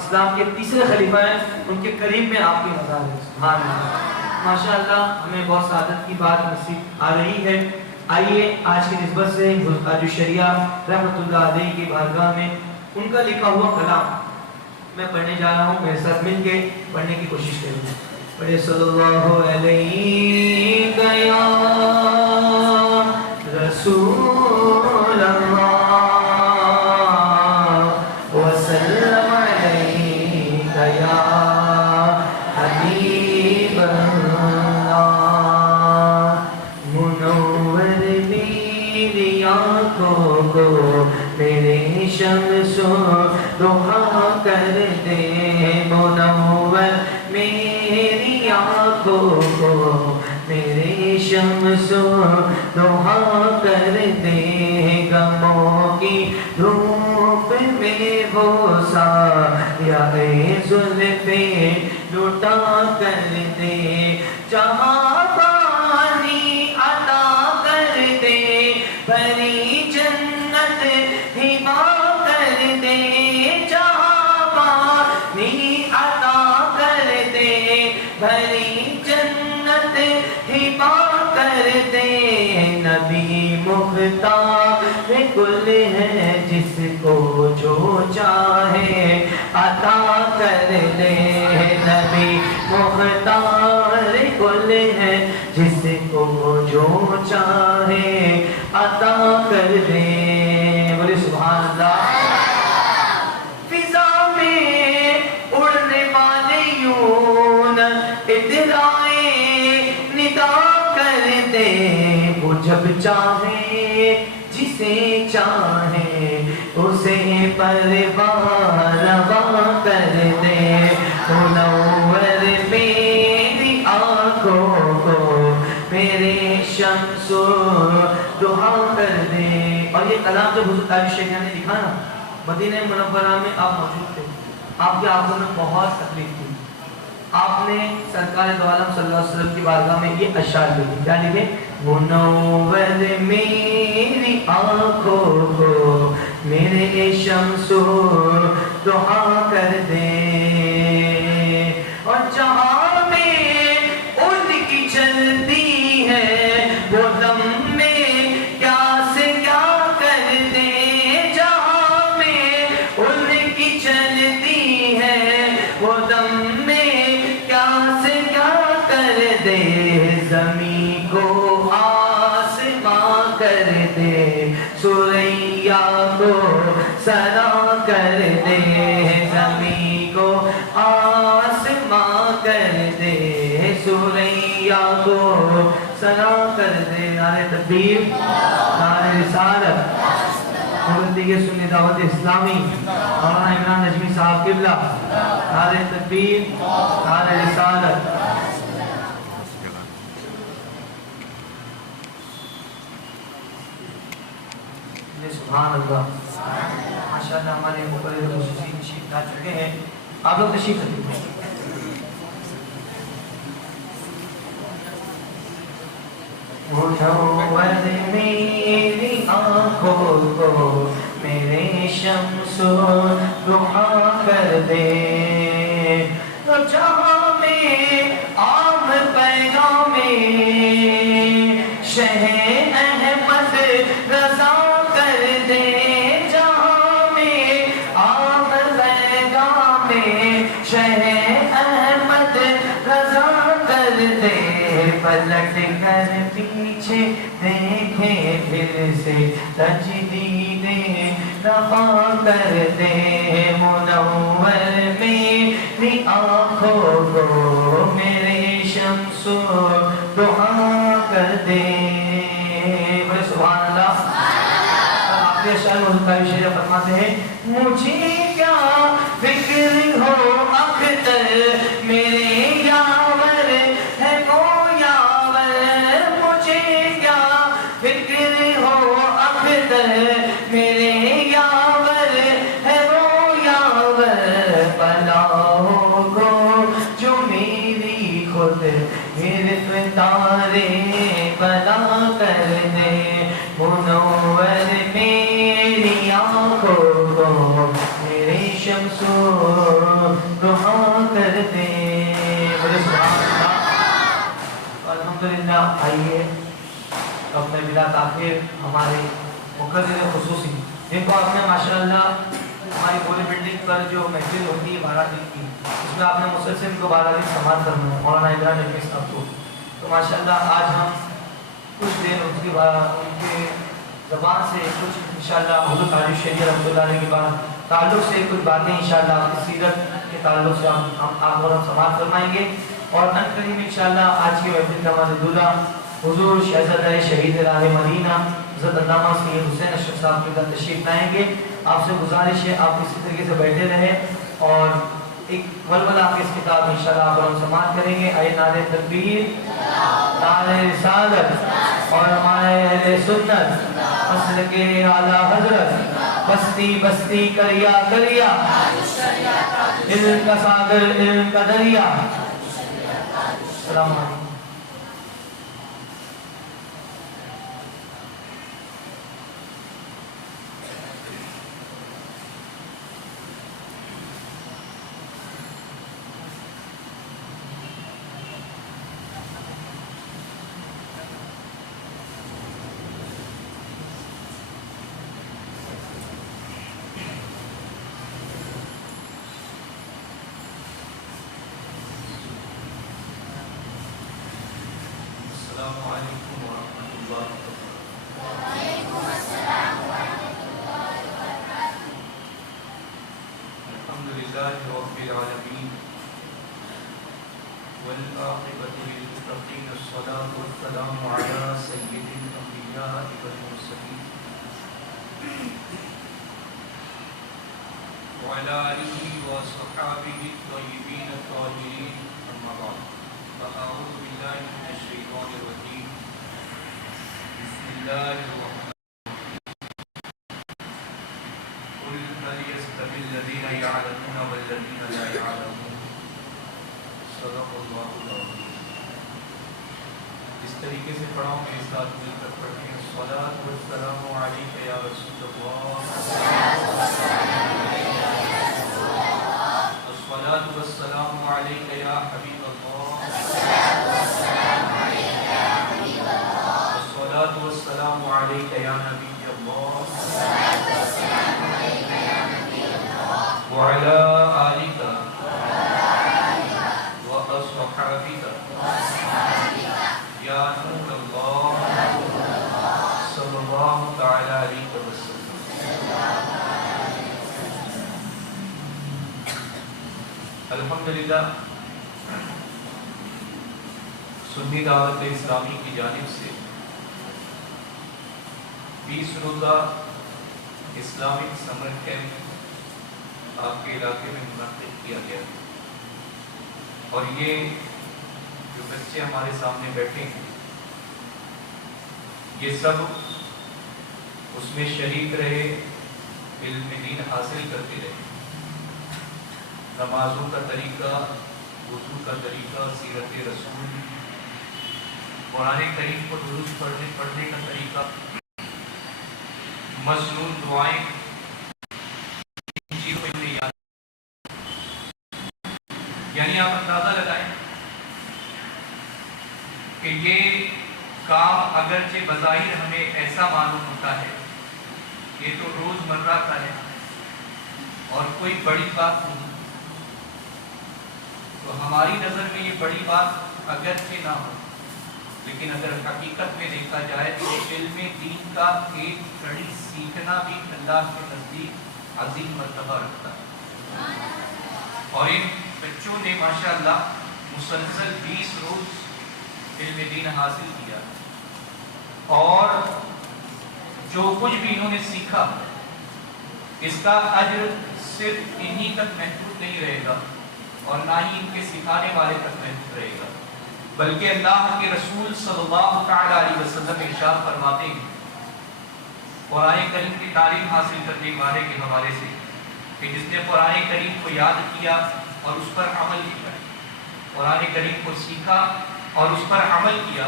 اسلام کے تیسرے خلیفہ ہیں، ان کے قریب میں آپ کی مزار ہے۔ سبحان اللہ، ماشاءاللہ ہمیں بہت سعادت کی بات نصیب آ رہی ہے۔ آئیے آج کی نسبت سے تاج الشریعہ رحمۃ اللہ علیہ کی بارگاہ میں ان کا لکھا ہوا کلام میں پڑھنے جا رہا ہوں، میرے ساتھ مل کے پڑھنے کی کوشش کریں گے۔ پڑھے صلی اللہ علیہ یا رسول اللہ وسلم علیہ یا حبیب اللہ، منور میری آنکھوں کو میرے شمس و ضحیٰ کر دے، منور میری آنکھوں کو میرے شمس و ضحیٰ کر دے، غموں کی دھوپ میں وہ سایہ زلفیں لٹا کر دے، جہاں پانی عطا کر دے، بھری جنت ہبا کر دے، جہاں پانی عطا کر دے، بھری جنت ہبا کر دے، نبی مختار کل ہے جس کو جو چاہے عطا کر دے، نبی مختار کل ہے جس کو جو چاہے عطا کر دے۔ بولے سبحان اللہ۔ فضا میں اڑنے والے یوں ادرائے ندا کر دے، وہ جب چاہے جسے چاہے اسے پروان روا کر دے، منور میری آنکھوں کو میرے شمس و ضحیٰ کر دے۔ اور یہ کلام جب حضرت تاج الشریعہ نے لکھا نا، مدینہ منورہ میں آپ موجود تھے، آپ کی آنکھوں میں بہت تکلیف تھی، آپ نے سرکار دو عالم صلی اللہ علیہ وسلم کی بارگاہ میں یہ اشعار لکھے، کیا لکھے؟ منور میری آنکھوں کو میرے شمس و ضحیٰ کر دے، اور جہاں میں ان کی چلتی ہے وہ دم میں کیا سے کیا کر دے، جہاں میں ان کی چلتی ہے وہ دم میں کیا سے کیا کر دے، زمین کو آسماں کر دے، سریا کو سرا کر دے، زمین کو آسماں کر دے، سریا کو سرا کر دے۔ نعرہ تکبیر، نعرہ رسالت، مبلغ سنی دعوت اسلامی مولانا عمران نجمی صاحب قبلہ، نعرہ تکبیر، نعرہ رسالت۔ سبحان اللہ، ماشاءاللہ ہمارے مقرر خصوصی تشریف لا چکے ہیں، آپ لوگ تشریف رکھیں۔ منور میری آنکھوں کو میرے شمس و ضحیٰ کر دے، جہاں میں عام پیغام شہ احمد رضا کر دے، جہاں میں عام پیغام شہ احمد رضا کر دے، پلٹ کر پیچھے دیکھے پھر سے تجدید رفا کر دے، منور میری آنکھوں کو میرے شمس و ضحیٰ کر دے۔ بولے سبحان اللہ۔ آپ کے شاعر محمد شیرہ فرماتے ہیں، مجھے کیا فکر ہو اختر میرے یاور ہے وہ یاور، مجھے کیا فکر ہو اختر میرے یاور ہے وہ یاور، بلاؤں کو جو میری خود گرفتار بلا کر دے، منور میری آنکھوں کو भाई है अपने बिला ताक़िर हमारे मुक़र्रिर ख़ुसूसी, जिनको आपने माशाअल्लाह हमारी पूरी बिल्डिंग पर जो महफिल होती है 12 दिन की, उसमें आपने मुसलसल को 12 दिन समात करना है मौलाना इब्राहिम नकवी साहब को। तो माशाअल्लाह आज हम कुछ देर उनके ज़बान से कुछ इंशाअल्लाह हुज़ूर तारिक़ शरीयत रहमतुल्लाह अलैह के बाद ताल्लुक़ से कुछ बातें इंशाअल्लाह आपकी सीरत के ताल्लुक़ से हम आप और हम समात फरमाएंगे। और अन करीम इंशाअल्लाह आज की महफिल का मज़दूला हुज़ूर शहज़ादा शहीद राह मदीना हज़रत अल्लामा सैयद हुसैन अशरफ साहब के घर तशरीफ़ लाएंगे। आपसे गुजारिश है आप इसी तरीके से बैठे रहें और एक वलवला के इस किताब इंशाअल्लाह आप हम समात करेंगे। आए नारे तकबीर, नारे रिसालत और हमारे अहले सुन्नत मसलके आला हज़रत बस्ती बस्ती करिया करिया इल्म का सागर इल्म का दरिया। अस्सलाम वालेकुम। इस तरीके से पढ़ाओ मेरे साथ मिलकर पढ़ते हैं। सलात व सलाम अलैका या रसूलल्लाह, सलात व सलाम अलैका या हबीबल्लाह, सलात व सलाम अलैका या नबीयल्लाह व अला आलिका व अस्हाबिका या नूर अल्लाह सल्लल्लाहु तआला अलैहि वसल्लम। अल्हम्दुलिल्लाह, सुन्नी दावत इस्लामी की जानिब से 20 रोज़ा इस्लामिक समर कैंप आपके इलाके में मुनक़िद किया गया और ये जो बच्चे हमारे सामने बैठे हैं ये सब उसमें शरीक रहे, इल्म दीन हासिल करते रहे। नमाजों का तरीका, वुज़ू का तरीका, सीरत रसूल, कुरान करीम को दुरुस्त पढ़ने का तरीका, मसनून दुआएं, इन चीज़ों में याद। यानी आप अंदाजा लगाएं कि ये काम अगरचे बज़ाहिर हमें ऐसा मालूम होता है ये तो रोजमर्रा का है और कोई बड़ी बात नहीं, तो हमारी नज़र में ये बड़ी बात अगरचे ना हो, लेकिन अगर हकीकत में देखा जाए तो इल्म दीन का एक कड़ी सीखना भी अल्लाह के नज़दीक अजीम मर्तबा रखता है। और इन बच्चों ने माशाअल्लाह मुसलसल 20 रोज़ इल्म दीन हासिल किया और जो कुछ भी इन्होंने सीखा इसका अज्र सिर्फ इन्हीं तक महदूद नहीं रहेगा और ना ही इनके सिखाने वाले तक महदूद रहेगा, बल्कि अल्लाह के रसूल सल्लल्लाहु अलैहि वसल्लम इरशाद फरमाते हैं कुरान करीम की तालीम हासिल करने वाले के हवाले से कि जिसने कुरान करीम को याद किया और उस पर अमल किया, कुरान करीम को सीखा और उस पर अमल किया,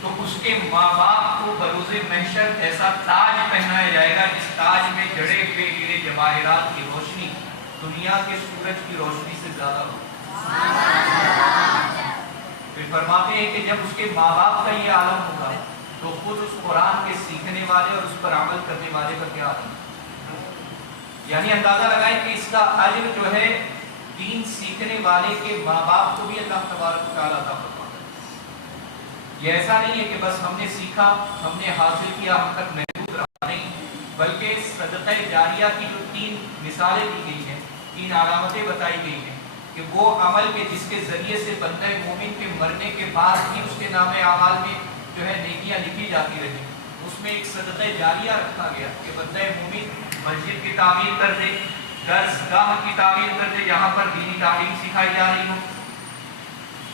तो उसके माँ बाप को बरोज़े महशर ऐसा ताज पहनाया जाएगा जिस ताज में जड़े हुए हीरे जवाहिरात की रोशनी दुनिया के सूरज की रोशनी से ज्यादा हो। پھر فرماتے ہیں کہ جب اس کے ماں باپ کا یہ عالم ہوگا تو خود اس قرآن کے سیکھنے والے اور اس پر عمل کرنے والے کا کیا عالم؟ یعنی اندازہ لگائیں کہ اس کا اجر جو ہے دین سیکھنے والے کے ماں باپ کو بھی اللہ تبارک و تعالیٰ عطا فرماتا ہے۔ یہ ایسا نہیں ہے کہ بس ہم نے سیکھا، ہم نے حاصل کیا، ہم تک محدود رہا، نہیں، بلکہ صدقہ جاریہ کی جو 3 مثالیں دی گئی ہیں، 3 علامتیں بتائی گئی ہیں کہ وہ عمل کے جس کے ذریعے سے بندہ مومن کے مرنے کے بعد بھی اس کے نام اعمال میں جو ہے نیکیاں لکھی جاتی رہی، اس میں ایک صدقہ جاریہ رکھا گیا کہ بندہ مومن مسجد کی تعمیر کر دے، درس گاہ کی تعمیر کر دے جہاں پر دینی تعلیم سکھائی جا رہی ہو،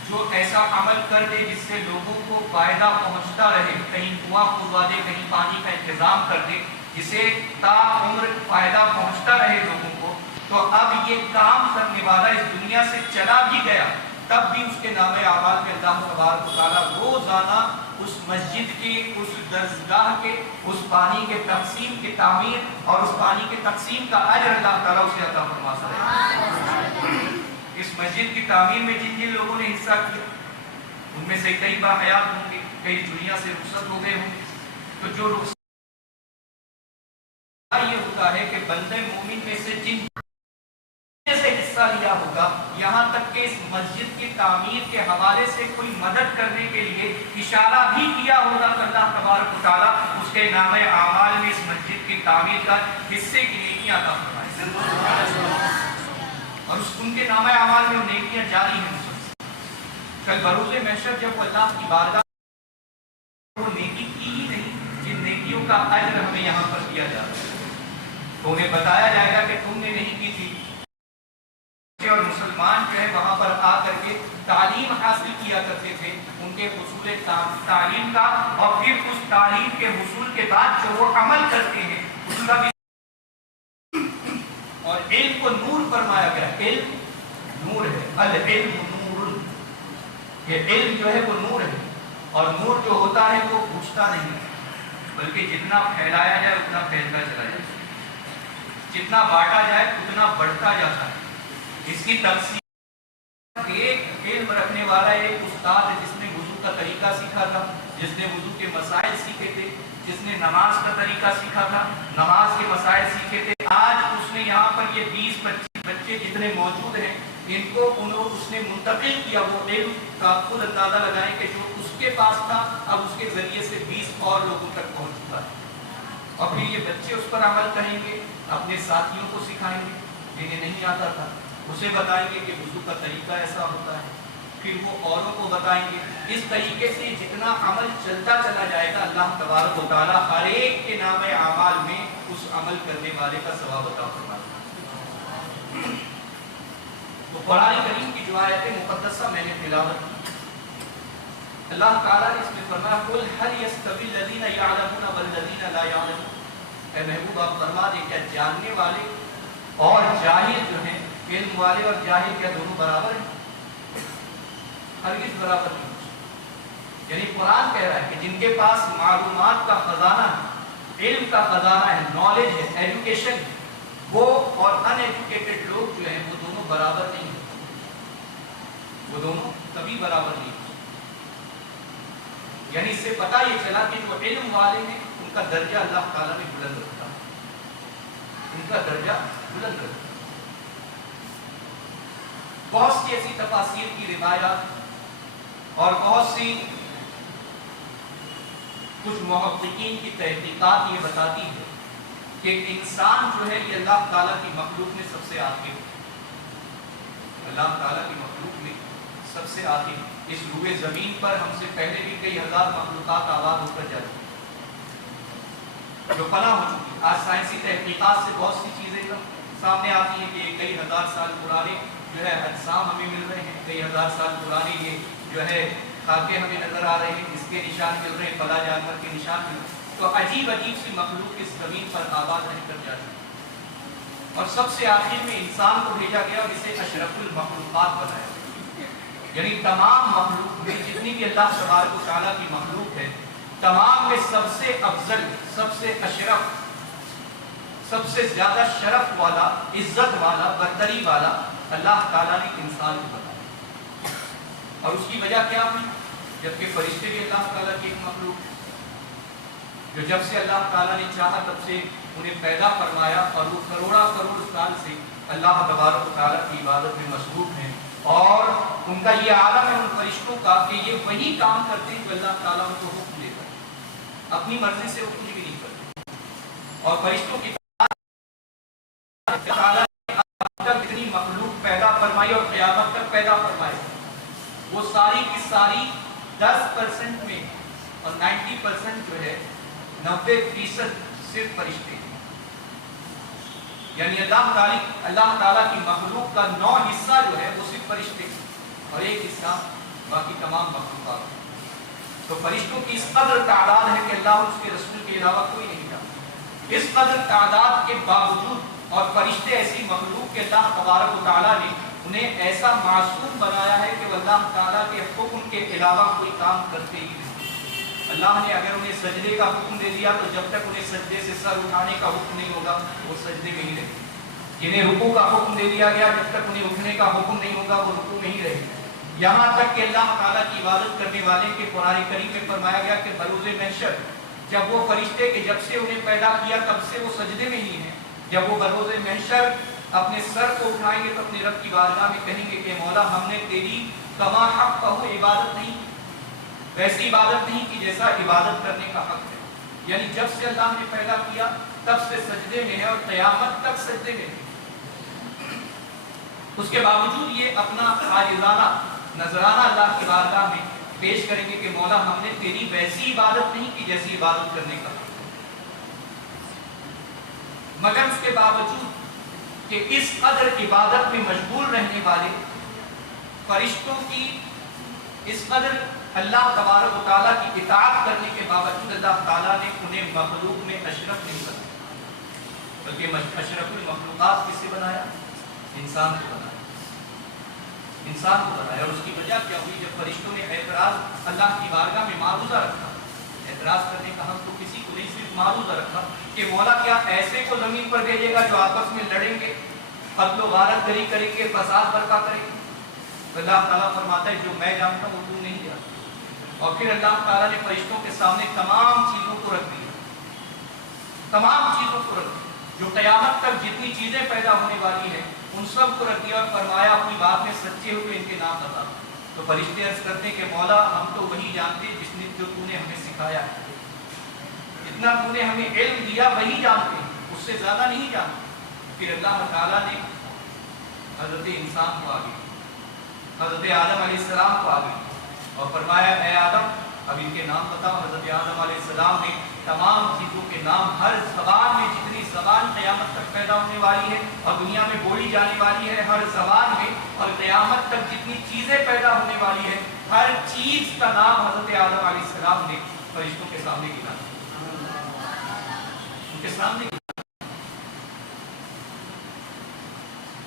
جو ایسا عمل کر دے جس سے لوگوں کو فائدہ پہنچتا رہے، کہیں کنواں کھدوا دے، کہیں پانی کا انتظام کر دے جسے تا عمر فائدہ پہنچتا رہے لوگوں کو، تو اب یہ کام کرنے والا اس دنیا سے چلا بھی گیا تب بھی اس کے نام اعمال میں اللہ تبارک و تعالیٰ روزانہ اس مسجد کے، اس درسگاہ کے، اس پانی کے تقسیم کی تعمیر اور اس پانی کے تقسیم کا اجر اللہ تعالیٰ اسے عطا فرماتا ہے۔ اس مسجد کی تعمیر میں جن جن لوگوں نے حصہ کیا ان میں سے کئی باحیات ہوں گے، کئی دنیا سے رخصت ہو گئے ہوں گے، تو جو رخصت یہ ہوتا ہے کہ بندے مومن میں سے جن سے حصہ لیا ہوگا، یہاں تک کہ اس مسجد کی تعمیر کے حوالے سے کوئی مدد کرنے کے لیے اشارہ بھی کیا ہوگا کہ اللہ تبارک و تعالیٰ اس کے نام اعمال میں اس مسجد کی تعمیر کا حصے کی نیکیاں عطا فرمائے، اور ان کے نام اعمال میں وہ نیکیاں جاری ہیں۔ کل بروز محشر جب اللہ کی بارگاہ وہ نیکی کی ہی نہیں جن نیکیوں کا اجر ہمیں یہاں پر دیا جا رہا ہے، تو انہیں بتایا جائے گا کہ تم نے نہیں کی تھی، اور مسلمان جو ہے وہاں پر آ کر کے تعلیم حاصل کیا کرتے تھے، ان کے حصول تعلیم کا، اور پھر اس تعلیم کے حصول کے بعد جو وہ عمل کرتے ہیں اس کا بھی، اور علم کو نور فرمایا گیا، علم نور ہے، العلم نور، یہ علم جو ہے وہ نور ہے، اور نور جو ہوتا ہے وہ بجھتا نہیں بلکہ جتنا پھیلایا جائے اتنا پھیلتا چلا جائے، جتنا بانٹا جائے اتنا بڑھتا جاتا ہے۔ اس کی تفسیر ایک علم رکھنے والا ایک استاد ہے جس نے وضو کا طریقہ سیکھا تھا، جس نے وضو کے مسائل سیکھے تھے، جس نے نماز کا طریقہ سیکھا تھا، نماز کے مسائل سیکھے تھے، آج اس نے یہاں پر یہ 20-25 بچے جتنے موجود ہیں ان کو اس نے منتقل کیا، وہ علم کا خود اندازہ لگائیں کہ جو اس کے پاس تھا اب اس کے ذریعے سے 20 اور لوگوں تک پہنچ چکا ہے، اور پھر یہ بچے اس پر عمل کریں گے، اپنے ساتھیوں کو سکھائیں گے جنہیں نہیں آتا تھا، اسے بتائیں گے کہ وضو کا طریقہ ایسا ہوتا ہے، پھر وہ اوروں کو بتائیں گے، اس طریقے سے جتنا عمل چلتا چلا جائے گا اللہ تبارک و تعالیٰ ہر ایک کے نام اعمال میں اس عمل کرنے والے کا ثواب عطا فرمائے گا۔ تو قرآن کریم کی جو آیت مقدسہ میں نے تلاوت کی، اللہ تعالیٰ نے اس میں فرمایا قل هل يستوي الذين يعلمون والذين لا يعلمون، اے محبوب آپ فرما دیں کیا جاننے والے اور جاہل جو ہیں، علم والے اور جاہل کیا دونوں برابر ہیں؟ ہرگز برابر نہیں۔ یعنی قرآن کہہ رہا ہے کہ جن کے پاس معلومات کا خزانہ ہے، علم کا خزانہ ہے، نالج ہے، ایجوکیشن ہے، وہ اور ان ایجوکیٹڈ لوگ جو ہیں وہ دونوں برابر نہیں ہیں، وہ دونوں کبھی برابر نہیں ہیں۔ یعنی اس سے پتہ یہ چلا کہ جو علم والے ہیں ان کا درجہ اللہ تعالیٰ نے بلند رکھا ہے، ان کا درجہ بلند رکھا ہے۔ بہت سی ایسی تفاسیر کی روایات اور بہت سی کچھ محققین کی تحقیقات یہ بتاتی ہے کہ انسان جو ہے یہ اللہ تعالیٰ کی مخلوق میں سب سے آخر ہے، اللہ تعالیٰ کی مخلوق میں سب سے آخر۔ اس روئے زمین پر ہم سے پہلے بھی کئی ہزار مخلوقات آباد ہو کر جاتی ہیں جو فنا ہو چکی ہیں۔ آج سائنسی تحقیقات سے بہت سی چیزیں سامنے آتی ہیں کہ کئی ہزار سال پرانے جو ہے اجسام ہمیں مل رہے ہیں، کئی ہزار سال پرانے یہ جو ہے خاکے ہمیں نظر آ رہے ہیں، اس کے نشان مل رہے ہیں، فلاں جانور کے نشان مل رہے ہیں۔ تو عجیب عجیب سی مخلوق اس زمین پر آباد رہ کر جاتی ہے، اور سب سے آخر میں انسان کو بھیجا گیا اور اسے اشرف المخلوقات بنایا، یعنی تمام مخلوق میں جتنی بھی اللہ تبارک و تعالیٰ کی مخلوق ہے تمام میں سب سے افضل، سب سے اشرف، سب سے زیادہ شرف والا، عزت والا، برتری والا اللہ تعالیٰ نے انسان کو بنایا۔ اور اس کی وجہ کیا ہوئی؟ جبکہ فرشتے بھی اللہ تعالیٰ کی ایک مخلوق ہے، جو جب سے اللہ تعالیٰ نے چاہا تب سے انہیں پیدا فرمایا، اور وہ کروڑا کروڑ سال سے اللہ تبارک و تعالیٰ کی عبادت میں مصروف ہیں، اور ان کا یہ عالم ہے ان فرشتوں کا کہ یہ وہی کام کرتے ہیں جو اللہ تعالیٰ ان کو حکم دیتا ہے، اپنی مرضی سے وہ کچھ بھی نہیں کرتے۔ اور فرشتوں کی تعالیٰ نے اب تک اتنی مخلوق پیدا فرمائی اور قیامت تک پیدا فرمائی، وہ ساری کی ساری 10% میں، اور 90% جو ہے 90% صرف فرشتے ہیں، یعنی اللہ تعالیٰ کی مخلوق کا 9 حصہ جو ہے وہ صرف فرشتے ہیں، اور 1 حصہ باقی تمام مخلوقات ہیں۔ تو فرشتوں کی اس قدر تعداد ہے کہ اللہ اور اس کے رسول کے علاوہ کوئی نہیں جانتا۔ اس قدر تعداد کے باوجود، اور فرشتے ایسی مخلوق کے اللہ تبارک و تعالیٰ نے انہیں ایسا معصوم بنایا ہے کہ وہ اللہ تعالیٰ کے حکم کے علاوہ کوئی کام کرتے ہی نہیں۔ اللہ نے اگر انہیں سجدے کا حکم دے دیا تو جب تک انہیں سجدے سے سر اٹھانے کا حکم نہیں ہوگا وہ سجدے میں ہی رہے۔ جنہیں رکوع کا حکم دے دیا گیا جب تک انہیں اٹھنے کا حکم نہیں ہوگا وہ رکوع میں ہی رہے۔ یہاں تک کہ اللہ تعالیٰ کی عبادت کرنے والے کے قرآن کریم میں فرمایا گیا کہ بروز محشر جب وہ فرشتے کہ جب سے انہیں پیدا کیا تب سے وہ سجدے میں ہی ہیں، جب وہ بروز محشر اپنے سر کو اٹھائیں گے تو اپنے رب کی بارگاہ میں کہیں گے کہ مولا ہم نے تیری کما حق عبادت نہیں، ویسی عبادت نہیں کی جیسا عبادت کرنے کا حق ہے۔ یعنی جب سے اللہ نے پیدا کیا تب سے سجدے میں ہے اور قیامت تک سجدے میں ہے۔ اس کے باوجود یہ اپنا عاجزانہ نذرانہ اللہ کی بارگاہ میں پیش کریں گے کہ مولا ہم نے تیری ویسی عبادت نہیں کی جیسی عبادت کرنے کا حق ہے۔ مگر اس کے باوجود کہ اس قدر عبادت میں مشغول رہنے والے فرشتوں کی اس قدر اللہ تبارک و تعالیٰ کی اطاعت کرنے کے باوجود اللہ تعالیٰ نے انہیں مخلوق میں اشرف نہیں بنایا، بلکہ اشرف المخلوقات کس سے بنایا؟ انسان کو بنایا، انسان کو بنایا۔ اور اس کی وجہ کیا ہوئی؟ جب فرشتوں نے اعتراض اللہ کی بارگاہ میں معروضہ رکھا، اعتراض کرنے کا حق تو کسی کو نہیں، صرف معروضہ رکھا کہ مولا کیا ایسے کو زمین پر بھیجے گا جو آپس میں لڑیں گے، قتل و غارت گری کریں گے، فساد برپا کریں گے؟ اللہ تعالیٰ فرماتا ہے جو میں جانتا ہوں تم نہیں جانتا۔ اور پھر اللہ تعالیٰ نے فرشتوں کے سامنے تمام چیزوں کو رکھ دیا، تمام چیزوں کو رکھ دیا، جو قیامت تک جتنی چیزیں پیدا ہونے والی ہیں ان سب کو رکھ دیا، اور فرمایا اپنی بات میں سچے ہو تو ان کے نام بتا۔ تو فرشتے عرض کرتے ہیں کہ مولا ہم تو وہی جانتے جس نے جو تو نے ہمیں سکھایا ہے، جتنا تو نے ہمیں علم دیا وہی جانتے ہیں، اس سے زیادہ نہیں جانتے۔ پھر اللہ تعالیٰ نے حضرت انسان کو آگے، حضرت آدم علیہ السلام کو آگے اور فرمایا اے آدم اب ان کے نام بتاؤ۔ حضرت آدم علیہ السلام نے تمام چیزوں کے نام، ہر زبان میں جتنی زبان قیامت تک پیدا ہونے والی ہے اور دنیا میں بولی جانے والی ہے، ہر زبان میں اور قیامت تک جتنی چیزیں پیدا ہونے والی ہے ہر چیز کا نام حضرت آدم علیہ السلام نے فرشتوں کے سامنے گنا، ان کے سامنے گنا۔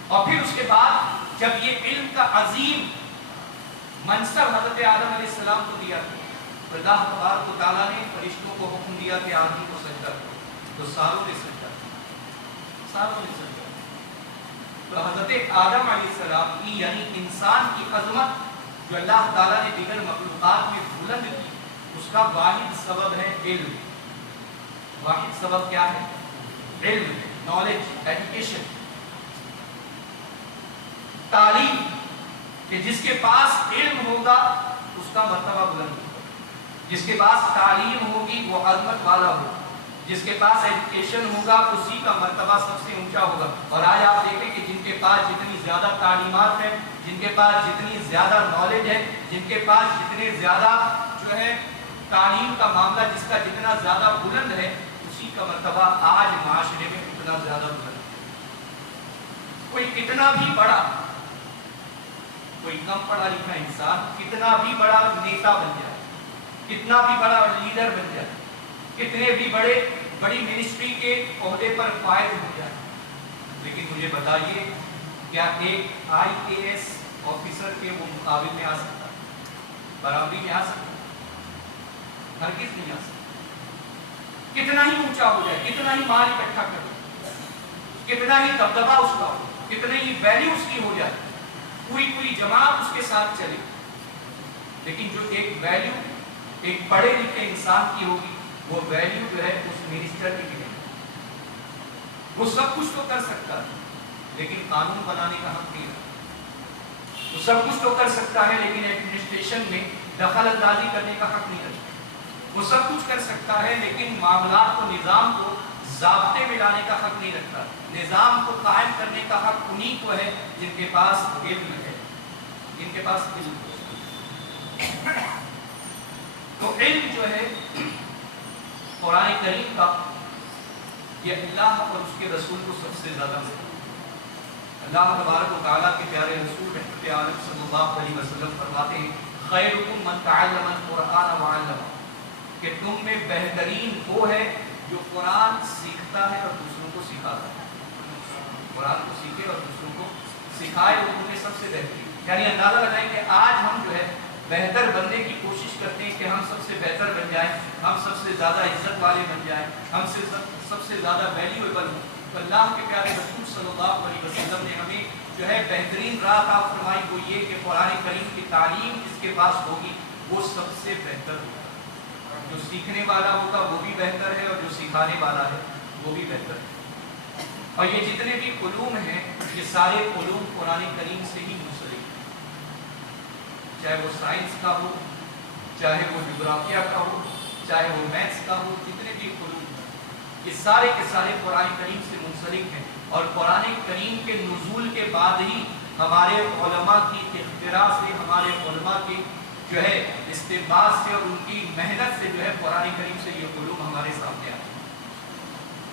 اور پھر اس کے بعد جب یہ علم کا عظیم منصب حضرت آدم علیہ السلام کو دیا تو اللہ تبارک و تعالیٰ نے فرشتوں کو حکم دیا کہ آدم کو سجدہ کرو، تو ساروں نے سجدہ کیا، ساروں نے سجدہ کیا۔ تو حضرت آدم علیہ السلام کی یعنی انسان کی عظمت جو اللہ تعالیٰ نے دیگر مخلوقات میں بلند کی، اس کا واحد سبب ہے علم۔ واحد سبب کیا ہے؟ علم، نالج، ایجوکیشن، تعلیم، کہ جس کے پاس علم ہوگا اس کا مرتبہ بلند ہوگا، جس کے پاس تعلیم ہوگی وہ عظمت والا ہوگا، جس کے پاس ایجوکیشن ہوگا اسی کا مرتبہ سب سے اونچا ہوگا۔ اور آج آپ دیکھیں کہ جن کے پاس جتنی زیادہ تعلیمات ہیں، جن کے پاس جتنی زیادہ نالج ہے، جن کے پاس جتنے زیادہ جو ہے تعلیم کا معاملہ جس کا جتنا زیادہ بلند ہے اسی کا مرتبہ آج معاشرے میں اتنا زیادہ بلند ہے۔ کوئی کتنا بھی بڑا، کوئی کم پڑھا لکھا انسان کتنا بھی بڑا نیتا بن جائے، کتنا بھی بڑا لیڈر بن جائے، کتنے بھی بڑی منسٹری کے عہدے پر فائز ہو جائے، لیکن مجھے بتائیے کیا ایک IAS آفیسر کے وہ مقابل میں آ سکتا، برابری میں آ سکتا؟ ہرگز نہیں آ سکتا۔ کتنا ہی اونچا ہو جائے، کتنا ہی مال اکٹھا کر، کتنا ہی دبدبہ اس کا ہو، کتنی ہی ویلیو اس کی ہو جائے، پوری جماعت اس کے ساتھ چلے، लेकिन जो एक वैल्यू एक पढ़े लिखे इंसान की होगी, वो वैल्यू जो है उस मिनिस्टर की भी नहीं। वो सब कुछ तो कर सकता है लेकिन कानून बनाने का हक नहीं रखता। वो सब कुछ तो कर सकता है लेकिन एडमिनिस्ट्रेशन में दखल अंदाजी करने का हक नहीं रखता। वो सब कुछ कर सकता है लेकिन मामलात को, निज़ाम को ज़ाब्ते में लाने का हक नहीं रखता। निज़ाम को कायम करने का हक उन्हीं को है जिनके पास इल्म है, जिनके पास इल्म है। तो इल्म जो है कुरान करीम का, ये अल्लाह और उसके रसूल को सबसे ज़्यादा अल्लाह तबारक व तआला के प्यारे रसूल रहमत आलम सल्लल्लाहु अलैहि वसल्लम फरमाते हैं, खैरुकुम मन तअल्लम अल-कुरआन व अल्लमा, कि तुम में बेहतरीन वो है जो कुरान सीखता है और दूसरों को सिखाता है। कुरान को सीखे और दूसरों को सिखाए, वो तुम्हें सबसे बेहतरीन। यानी अंदाजा लगाएं कि आज हम जो है बेहतर बनने की कोशिश करते हैं कि हम सबसे बेहतर बन जाएं, हम सबसे ज़्यादा इज्जत वाले बन जाएं, हमसे सबसे ज़्यादा वैल्यूएबल हो। तो अल्लाह के प्यारे रसूल सल्लल्लाहु अलैहि वसल्लम ने हमें जो है बेहतरीन राह का फरमाई, वो ये कि कुरान करीम की तालीम जिसके पास होगी वो सबसे बेहतर होगा। जो सीखने वाला होगा वो भी बेहतर है और जो सिखाने वाला है वो भी बेहतर है। और ये जितने भी उलूम हैं ये सारे उलूम कुरान करीम से ही मुंसलिक, चाहे वो साइंस का हो, चाहे वो ज्योग्राफिया का हो, चाहे वो मैथ्स का हो, जितने भी उलूम ये सारे के सारे कुरान करीम से मुंसलिक हैं। और कुरान करीम के नुज़ूल के बाद ही हमारे उलमा की इख्तिरा से, हमारे उलमा के जो है इस्तेमाल से और उनकी मेहनत से जो है कुरान करीम से ये उलूम हमारे सामने आए।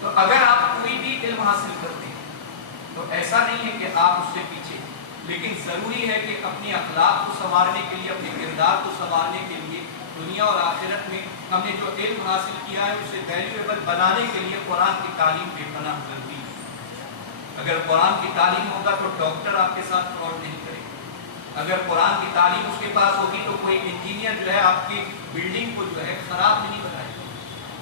तो अगर आप कोई भी इल्म हासिल करते हैं तो ऐसा नहीं है कि आप उससे पीछे, लेकिन ज़रूरी है कि अपने अखलाक को संवारने के लिए, अपने किरदार को संवारने के लिए, दुनिया और आखिरत में हमने जो इल्म हासिल किया है उसे वैल्यूएबल बनाने के लिए कुरान की तालीम बेपनाह जरूरी है। अगर कुरान की तालीम होगा तो डॉक्टर आपके साथ फ्रॉड नहीं करेगा। अगर कुरान की तालीम उसके पास होगी तो कोई इंजीनियर जो है आपकी बिल्डिंग को जो है ख़राब नहीं बनाएगा।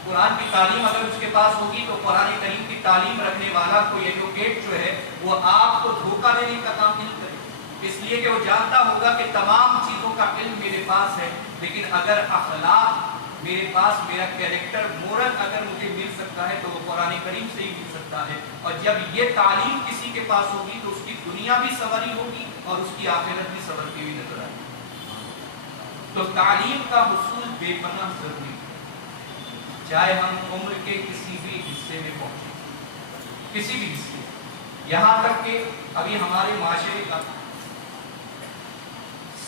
कुरान की तालीम अगर उसके पास होगी तो कुरान करीम की तालीम रखने वाला कोई एडवोकेट जो है वो आपको धोखा देने का काम नहीं करेगा, इसलिए कि वो जानता होगा कि तमाम चीज़ों का इल्म मेरे पास है, लेकिन अगर अखलाक मेरे पास, मेरा कैरेक्टर, मोरल अगर मुझे मिल सकता है तो वो कुरान करीम से ही मिल सकता है। और जब ये तालीम किसी के पास होगी तो उसकी दुनिया भी संवरी होगी और उसकी आखिरत भी संवरती हुई नजर आएगी। तो तालीम का हुसूल बेपनाह जरूरी है, चाहे हम उम्र के किसी भी हिस्से में पहुंचे, किसी भी हिस्से, यहाँ तक कि अभी हमारे माशरे का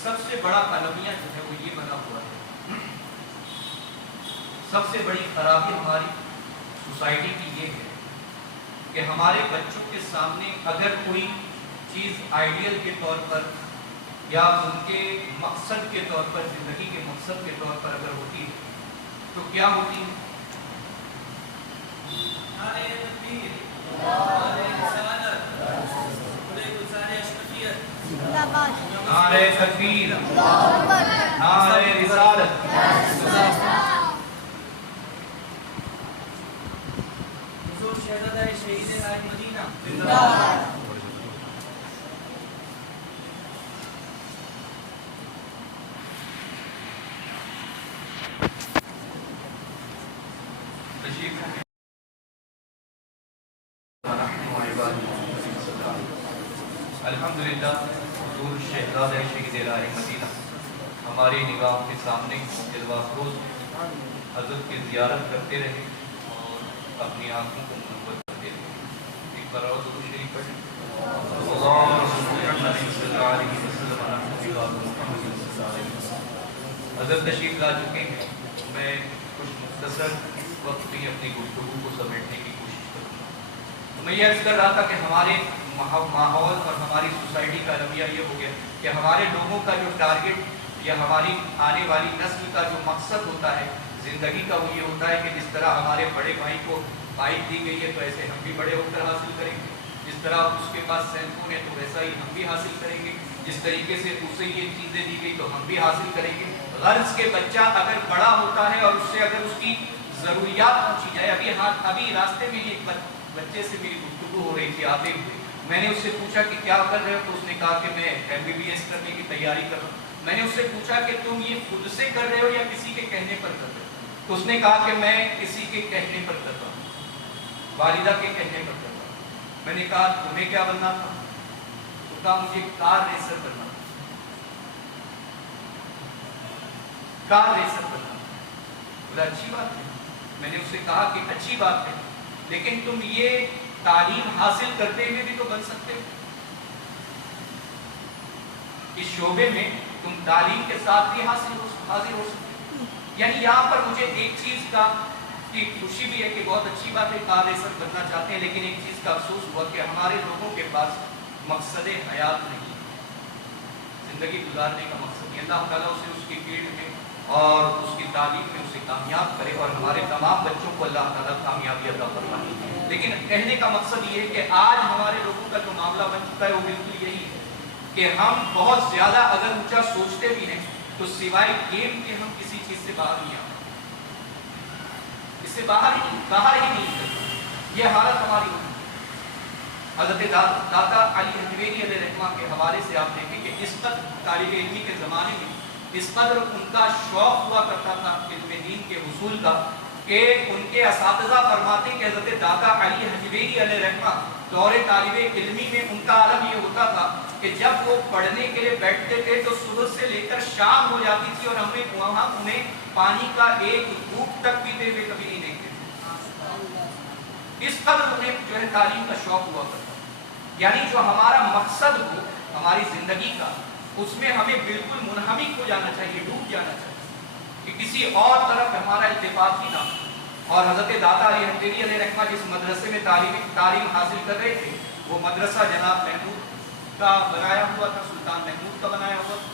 सबसे बड़ा अलमिया जो है वो ये बना हुआ है, सबसे बड़ी खराबी हमारी सोसाइटी की ये है कि हमारे बच्चों के सामने अगर कोई चीज़ आइडियल के तौर पर या उनके मकसद के तौर पर, जिंदगी के मकसद के तौर पर अगर होती है तो क्या होती है? नारे तकबीर, नारे रिसालत। अल्हम्दुलिल्लाह हुजूर शहज़ादा शहीद-ए-राह मदीना हमारी निगाह के सामने दिलवाफरोज हज़रत की ज़ियारत करते रहे और अपनी आँखों को मुनव्वर करते रहे। एक बार और दुरूद शरीफ पढ़ें। हज़रत तशरीफ़ ला चुके हैं, मैं कुछ मुख्तसर वक्त में अपनी गुफ्तगू को समेटने की कोशिश करूँगा। तो मैं ये अर्ज़ कर रहा था कि हमारे माहौल और हमारी सोसाइटी का रवैया ये हो गया कि हमारे लोगों का जो टारगेट या हमारी आने वाली नस्ल का जो मकसद होता है ज़िंदगी का, वो ये होता है कि जिस तरह हमारे बड़े भाई को बाइक दी गई है तो ऐसे हम भी बड़े होकर हासिल करेंगे, जिस तरह उसके पास सेलफोन है तो वैसा ही हम भी हासिल करेंगे, जिस तरीके से उसे ये चीज़ें दी गई तो हम भी हासिल करेंगे। गर्ज के बच्चा अगर बड़ा होता है और उससे अगर उसकी ज़रूरियात पूछी जाए, अभी रास्ते में एक बच्चे से मेरी गुफ्तगू हो रही थी आते हुए, मैंने उससे पूछा कि क्या कर रहे हो, तो उसने कहा कि मैं MBBS करने की तैयारी कर रहा हूँ। میں نے اس سے پوچھا کہ تم یہ خود سے کر رہے ہو یا کسی کے کہنے پر کر رہے ہو؟ تو اس نے کہا کہ میں کسی کے کہنے پر کرتا ہوں، والدہ کے کہنے پر کرتا ہوں۔ میں نے کہا تمہیں کیا بننا تھا؟ تو کہا مجھے کار ریسر بننا تھا، کار ریسر بننا تھا۔ بولا اچھی بات ہے۔ میں نے اس سے کہا کہ اچھی بات ہے، لیکن تم یہ تعلیم حاصل کرتے ہوئے بھی تو بن سکتے ہو۔ اس شعبے میں تم تعلیم کے ساتھ بھی حاضر ہو سکتے ہو۔ یعنی یہاں پر مجھے ایک چیز کا کی خوشی بھی ہے کہ بہت اچھی بات ہے، کار ریسر بننا چاہتے ہیں، لیکن ایک چیز کا افسوس ہوا کہ ہمارے لوگوں کے پاس مقصد حیات نہیں ہے، زندگی گزارنے کا مقصد نہیں۔ اللہ تعالیٰ اسے اس کی فیلڈ میں اور اس کی تعلیم میں اسے کامیاب کرے، اور ہمارے تمام بچوں کو اللہ تعالیٰ کامیابی عطا فرمائے۔ لیکن کہنے کا مقصد یہ ہے کہ آج ہمارے لوگوں کا جو معاملہ بن چکا ہے وہ بالکل یہی ہے کہ ہم بہت زیادہ اگر اونچا سوچتے بھی ہیں تو سوائے گیم کے ہم کسی چیز سے باہر نہیں آتے، اس سے باہر ہی نہیں کرتے۔ یہ حالت ہماری ہوتی ہے۔ حضرت داتا علی حجویری علیہ رحمہ کے حوالے سے آپ دیکھیں کہ اس قدر طالب علمی کے زمانے میں اس قدر ان کا شوق ہوا کرتا تھا علم دین کے حصول کا کہ ان کے اساتذہ فرماتے کہ حضرت داتا علی حجویری علیہ رحمہ دور طالب علمی میں ان کا عالم یہ ہوتا تھا کہ جب وہ پڑھنے کے لیے بیٹھتے تھے تو صبح سے لے کر شام ہو جاتی تھی اور ہمیں وہاں انہیں پانی کا ایک گھونٹ تک پیتے ہوئے کبھی نہیں دیکھتے تھے۔ اس قدر انہیں جو ہے تعلیم کا شوق ہوا کرتا، یعنی جو ہمارا مقصد ہو ہماری زندگی کا، اس میں ہمیں بالکل منہمک ہو جانا چاہیے، ڈوب جانا چاہیے کہ کسی اور طرف ہمارا التفات ہی نہ ہو۔ اور حضرت داتا علی حجویری علیہ رحمہ جس مدرسے میں تعلیم حاصل کر رہے تھے وہ مدرسہ جناب محمود کا بنایا ہوا تھا، سلطان محمود کا بنایا ہوا تھا۔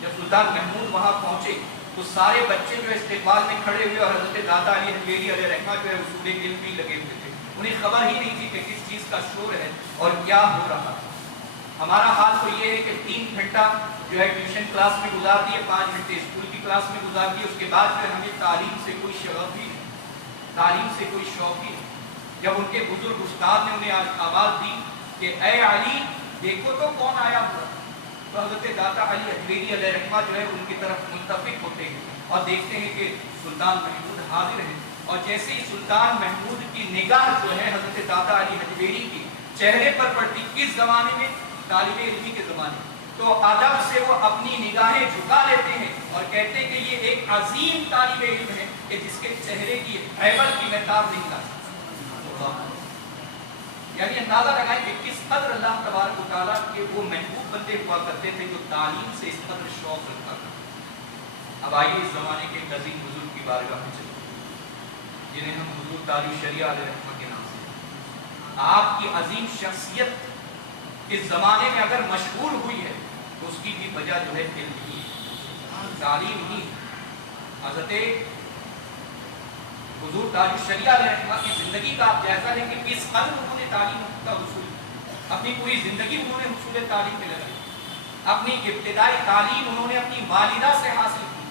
جب سلطان محمود وہاں پہنچے تو سارے بچے جو استقبال میں کھڑے ہوئے اور حضرت داتا علی حجویری علیہ رحمہ جو ہے اصول علم میں لگے ہوئے تھے، انہیں خبر ہی نہیں تھی کہ کس چیز کا شور ہے اور کیا ہو رہا ہے۔ ہمارا حال تو یہ ہے کہ 3 گھنٹہ جو ہے ٹیوشن کلاس میں گزار دیے، 5 گھنٹے اسکول کی کلاس میں گزار دیے، اس کے بعد پھر ہمیں تعلیم سے کوئی شغف ہی نہیں، تعلیم سے کوئی شوق ہی نہیں۔ جب ان کے بزرگ استاد نے انہیں آواز دی کہ اے علی دیکھو تو کون آیا ہوا، تو حضرت داتا علی حجویری علیہ رحمہ جو ہے ان کی طرف ملتفت ہوتے ہیں اور دیکھتے ہیں کہ سلطان محمود حاضر ہیں، اور جیسے ہی سلطان محمود کی نگاہ جو ہے حضرت داتا علی حجویری کی چہرے پر پڑتی، کس زمانے میں؟ طالب علمی کے زمانے میں، تو ادب سے وہ اپنی نگاہیں جھکا لیتے ہیں اور کہتے ہیں کہ یہ ایک عظیم طالب علم ہے کہ جس کے چہرے کی ہیبت کی محتاب نہیں لا سکتا۔ یعنی اندازہ لگائیں کہ کس قدر اللہ تبارک و تعالیٰ کے وہ محبوب بندے ہوا کرتے تھے جو تعلیم سے اس قدر شوق رکھتا تھا۔ اب آئیے اس زمانے کے عظیم بزرگ کی بارگاہ میں چلتے ہیں جنہیں ہم حضور تاریخ شریعہ علیہ رحمہ کے نام سے، آپ کی عظیم شخصیت اس زمانے میں اگر مشہور ہوئی ہے تو اس کی بھی وجہ جو ہے علم ہی، تعلیم ہی۔ حضرت حضور تاج الشریعہ علیہ رحمہ کی زندگی کا آپ جائزہ لیں کہ کس قدر انہوں نے تعلیم کا حصول، اپنی پوری زندگی انہوں نے حصول تعلیم پہ لگائی۔ اپنی ابتدائی تعلیم انہوں نے اپنی والدہ سے حاصل کی،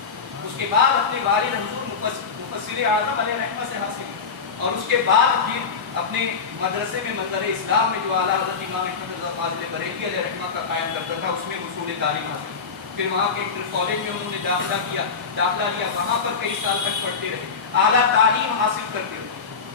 اس کے بعد اپنے والد حضور مفسر اعظم علیہ رحمہ سے حاصل کی، اور اس کے بعد پھر اپنے مدرسے میں منظر اسلام میں جو اعلیٰ حضرت امام احمد رضا فاضل بریلوی علیہ رحمہ کا قائم کرتا تھا اس میں حصول تعلیم حاصل کی۔ پھر وہاں کے کالج میں انہوں نے داخلہ لیا، وہاں پر کئی سال تک پڑھتے رہے، اعلیٰ تعلیم حاصل کرتے رہے۔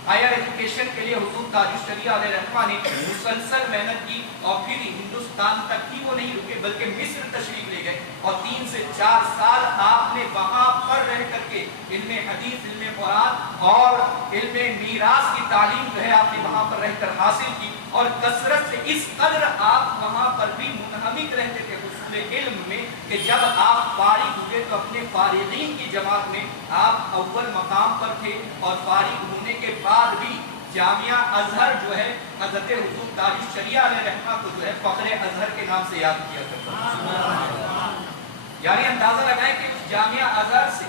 ہائر ایجوکیشن کے لیے حضور تاج الشریعہ علیہ رحمہ نے مسلسل محنت کی، اور پھر ہندوستان تک ہی وہ نہیں رکے بلکہ مصر تشریف لے گئے، اور 3 سے 4 سال آپ نے وہاں پر رہ کر کے علم حدیث، علم قرآن اور علم میراث کی تعلیم جو ہے آپ نے وہاں پر رہ کر حاصل کی، اور کثرت سے اس قدر آپ وہاں پر بھی منہمک رہتے تھے حصول علم میں کہ جب آپ فارغ ہوئے تو اپنے فارغین کی جماعت میں آپ اول مقام پر تھے، اور فارغ ہونے کے بعد بھی جامعہ ازہر جو ہے حضرت حضور تاج الشریعہ علیہ رحمہ کو جو ہے فخر ازہر کے نام سے یاد کیا کرتا۔ یعنی اندازہ لگائیں کہ اس جامعہ ازہر سے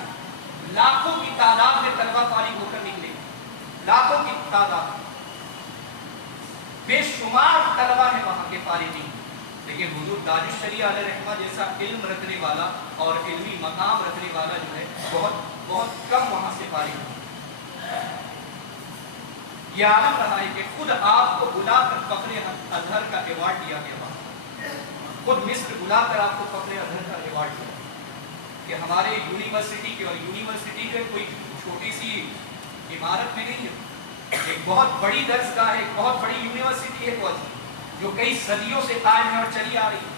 لاکھوں کی تعداد میں طلبہ فارغ ہو کر نکلے، لاکھوں کی تعداد، بے شمار طلبہ ہیں وہاں کے فارغین، لیکن حضور تاج الشریعہ علیہ رحمہ جیسا علم رکھنے والا اور علمی مقام رکھنے والا جو ہے بہت کم وہاں سے فارغ ہوئے۔ یہ عالم رہا ہے کہ خود آپ کو بلا کر فخر ازہر کا ایوارڈ دیا گیا، खुद मिस्र बुला कर आपको फखरे अजहर का अवार्ड दिया कि हमारे यूनिवर्सिटी की, और यूनिवर्सिटी जो कोई छोटी सी इमारत में नहीं है, एक बहुत बड़ी दरसगाह है, एक बहुत बड़ी यूनिवर्सिटी है वो, जो कई सदियों से कायम है और चली आ रही है।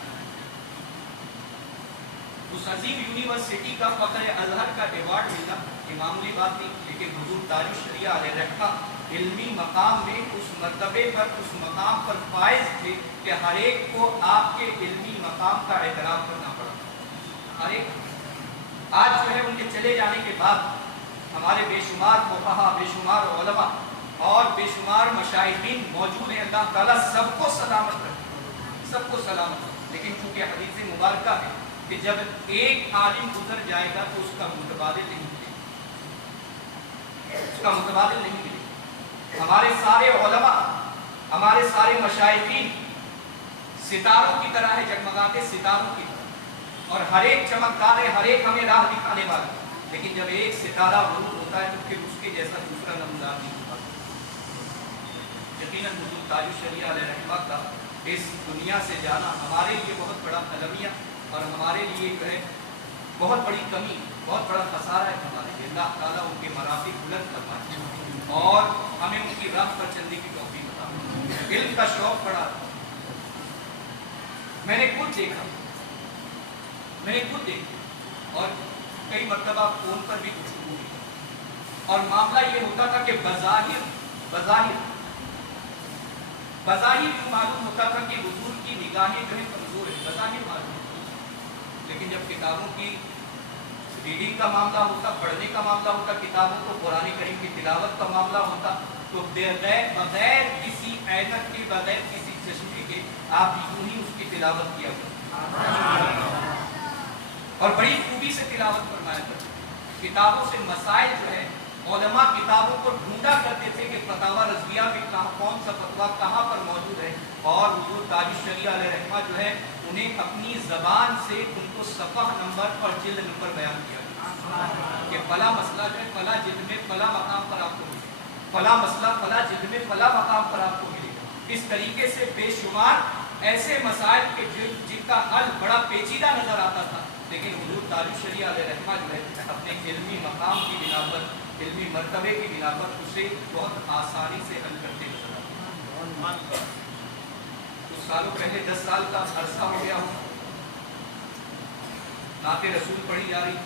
उस अजीम यूनिवर्सिटी का फखरे अजहर का अवार्ड मिलना ये मामूली बात नहीं, लेकिन हुजूर ताजुश शरिया अलैहि रहमा इल्मी मकाम में उस मर्तबे पर, उस मकाम पर फायज थे कि हर एक को आपके इल्मी मकाम का एहतराम करना पड़ा। हर एक आज जो है उनके चले जाने के बाद हमारे बेशुमार फुक़हा, बेशुमार उलमा और बेशुमार मशाइखीन मौजूद हैं। अल्लाह ताला सबको सलामत रखे, सबको सलामत रखे। लेकिन चूंकि हदीस मुबारका है कि जब एक आलिम गुजर जाएगा तो उसका मुतबादिल नहीं मिलेगा, उसका मुतबादिल नहीं मिलेगा। हमारे सारे उलमा, हमारे सारे मशाइखीन सितारों की तरह है, जगमगाते सितारों की तरह, और हर एक चमकदार है, हर एक हमें राह दिखाने वाला। लेकिन जब एक सितारा गुरूर होता है तो फिर उसके जैसा दूसरा नमूदार नहीं होता। यकीनन हुजूर ताजुश शरिया अलैहि रहमा का इस दुनिया से जाना हमारे लिए बहुत बड़ा अलमिया और हमारे लिए जो है बहुत बड़ी कमी, बहुत बड़ा खसारा है हमारे लिए। अल्लाह ताला उनके मरातिब बुलंद फरमाए और हमें उनकी राह पर चलने की तौफीक अता। इल्म का शौक पड़ा, मैंने खुद देखा और कई मरतबा फोन पर भी गुफ्तगू हुई, और मामला ये होता था कि बज़ाहिर यूं मालूम होता था कि हुजूर की निगाहें जो है कमजोर है, बज़ाहिर मालूम। लेकिन जब किताबों की रीडिंग का मामला होता, पढ़ने का मामला होता, किताबों को कुरान करीम की तिलावत का मामला होता, तो बगैर किसी ऐनक के, बगैर किसी चश्मे के आप यूं ही उसकी तिलावत किया करते और बड़ी खूबी से तिलावत फरमाया करते। किताबों से मसाइल जो है उलमा किताबों को ढूंढा करते थे कि फतावा रज़विया में कौन सा फतवा कहाँ पर मौजूद है, और हुजूर ताजुश शरिया अलैहि रहमा जो है उन्हें अपनी ज़बान से उनको सफ़ह नंबर और जिल्द नंबर बयान किया कि फला मसला जो है फला जिल्द में फला मकाम पर आपको मिलेगा, फला मसला फला जिल्द में फला मकाम पर आपको मिलेगा। इस तरीके से बेशुमार ऐसे मसाइल के जिनका हल बड़ा पेचीदा नजर आता था, लेकिन हुजूर ताजुश शरिया अलैहि रहमा जो है अपने इल्मी मकाम की बिना पर, इल्मी मर्तबे की बिना पर उसे बहुत आसानी से हल करते नजर आते। कुछ सालों पहले 10 साल का अरसा हो गया हो, नाते रसूल पढ़ी जा रही,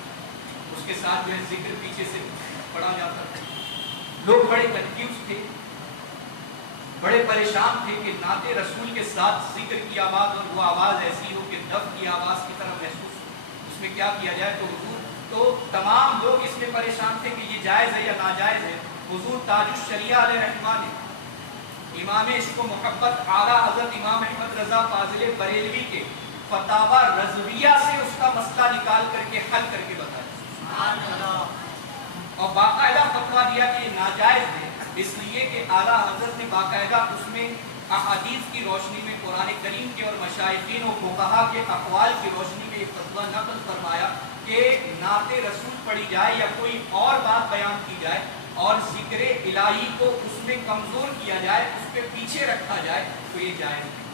उसके साथ जो है जिक्र पीछे से पढ़ा जाता था। लोग बड़े कंफ्यूज थे, बड़े परेशान थे कि नाते रसूल के साथ जिक्र की आवाज़ और वो आवाज़ ऐसी हो कि दफ की आवाज़ की तरह महसूस हो, उसमें क्या किया जाए। तो हुजूर तो तमाम लोग इसमें परेशान थे कि ये जायज़ है या नाजायज़ है। हुजूर ताजुश शरिया अलैहि रहमा ने इमाम इश्क व मोहब्बत आला हज़रत इमाम अहमद रज़ा फाज़िल बरेलवी के फतावा रज़विया से उसका मसला निकाल करके हल करके बताया और बाकायदा फतवा दिया कि ये नाजायज़ है, इसलिए कि आला हज़रत ने बाकायदा उसमें अहादीस की रोशनी में, कुरान करीम के और मशाइखीन व फुक़हा के अक़वाल की रोशनी में ये फतवा नक़ल फरमाया कि नाते रसूल पढ़ी जाए या कोई और बात बयान की जाए और ज़िक्र इलाही को उसमें कमज़ोर किया जाए, उसके पीछे रखा जाए, तो ये जायज़ नहीं,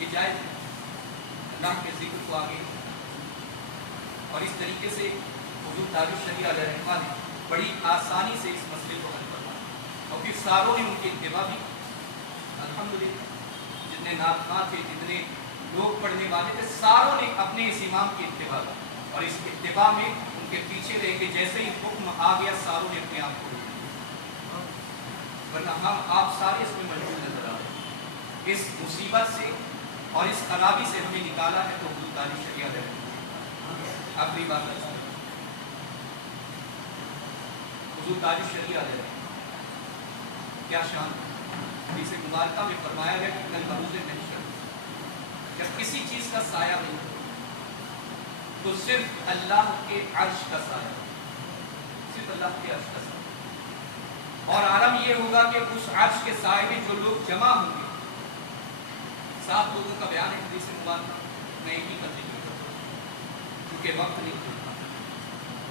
ये जायज़ नहीं। अल्लाह के ज़िक्र को आगे, और इस तरीके से हुजूर ताजुश शरिया अलैहि रहमा ने बड़ी आसानी से इस मसले को हल करवाया, और फिर सारों ने उनकी इत्तिबा भी, अल्हम्दुलिल्लाह जितने नाख़्वां थे, जितने लोग पढ़ने वाले थे, सारों ने अपने इस इमाम की इत्तिबा की, और इस इत्तिबा में उनके पीछे रह के जैसे ही हुक्म आ गया सारों ने अपने आप को, वरना हम आप सारे इसमें मजबूर नजर आ रहे हैं। इस मुसीबत से और इस खराबी से हमें निकाला है तो हुजूर ताजुश शरिया अलैहि रहमा। आखिरी बात है, हुजूर ताजुश शरिया अलैहि रहमा क्या शान, इसे मुबारका में फरमाया गया कि कल बरूज़े महशर जब किसी चीज़ का साया नहीं तो सिर्फ अल्लाह के अर्श का साया, सिर्फ अल्लाह के अर्श का साया। और आलम ये होगा कि उस अर्श के साए में जो लोग जमा होंगे, 7 लोगों का बयान है हदीस मुबारक, मैं एक ही का जिक्र करूंगा क्योंकि वक्त नहीं होता।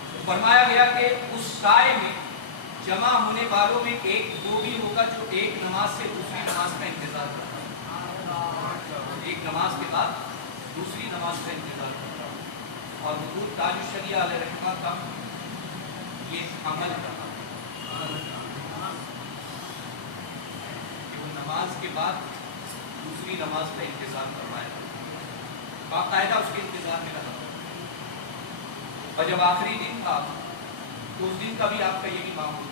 तो फरमाया गया कि उस साए में जमा होने वालों में एक वो भी होगा जो एक नमाज से दूसरी नमाज का इंतजार करता है, एक नमाज के बाद दूसरी नमाज का इंतजार करता हूँ। और हुजूर ताज शरिया अलैहि रहमा का ये अमल रहा कि वो नमाज के बाद दूसरी नमाज का इंतजार करवाया, बाकायदा उसके इंतजार में रहा। और जब आखिरी दिन था तो उस दिन का भी आपका यही मामूल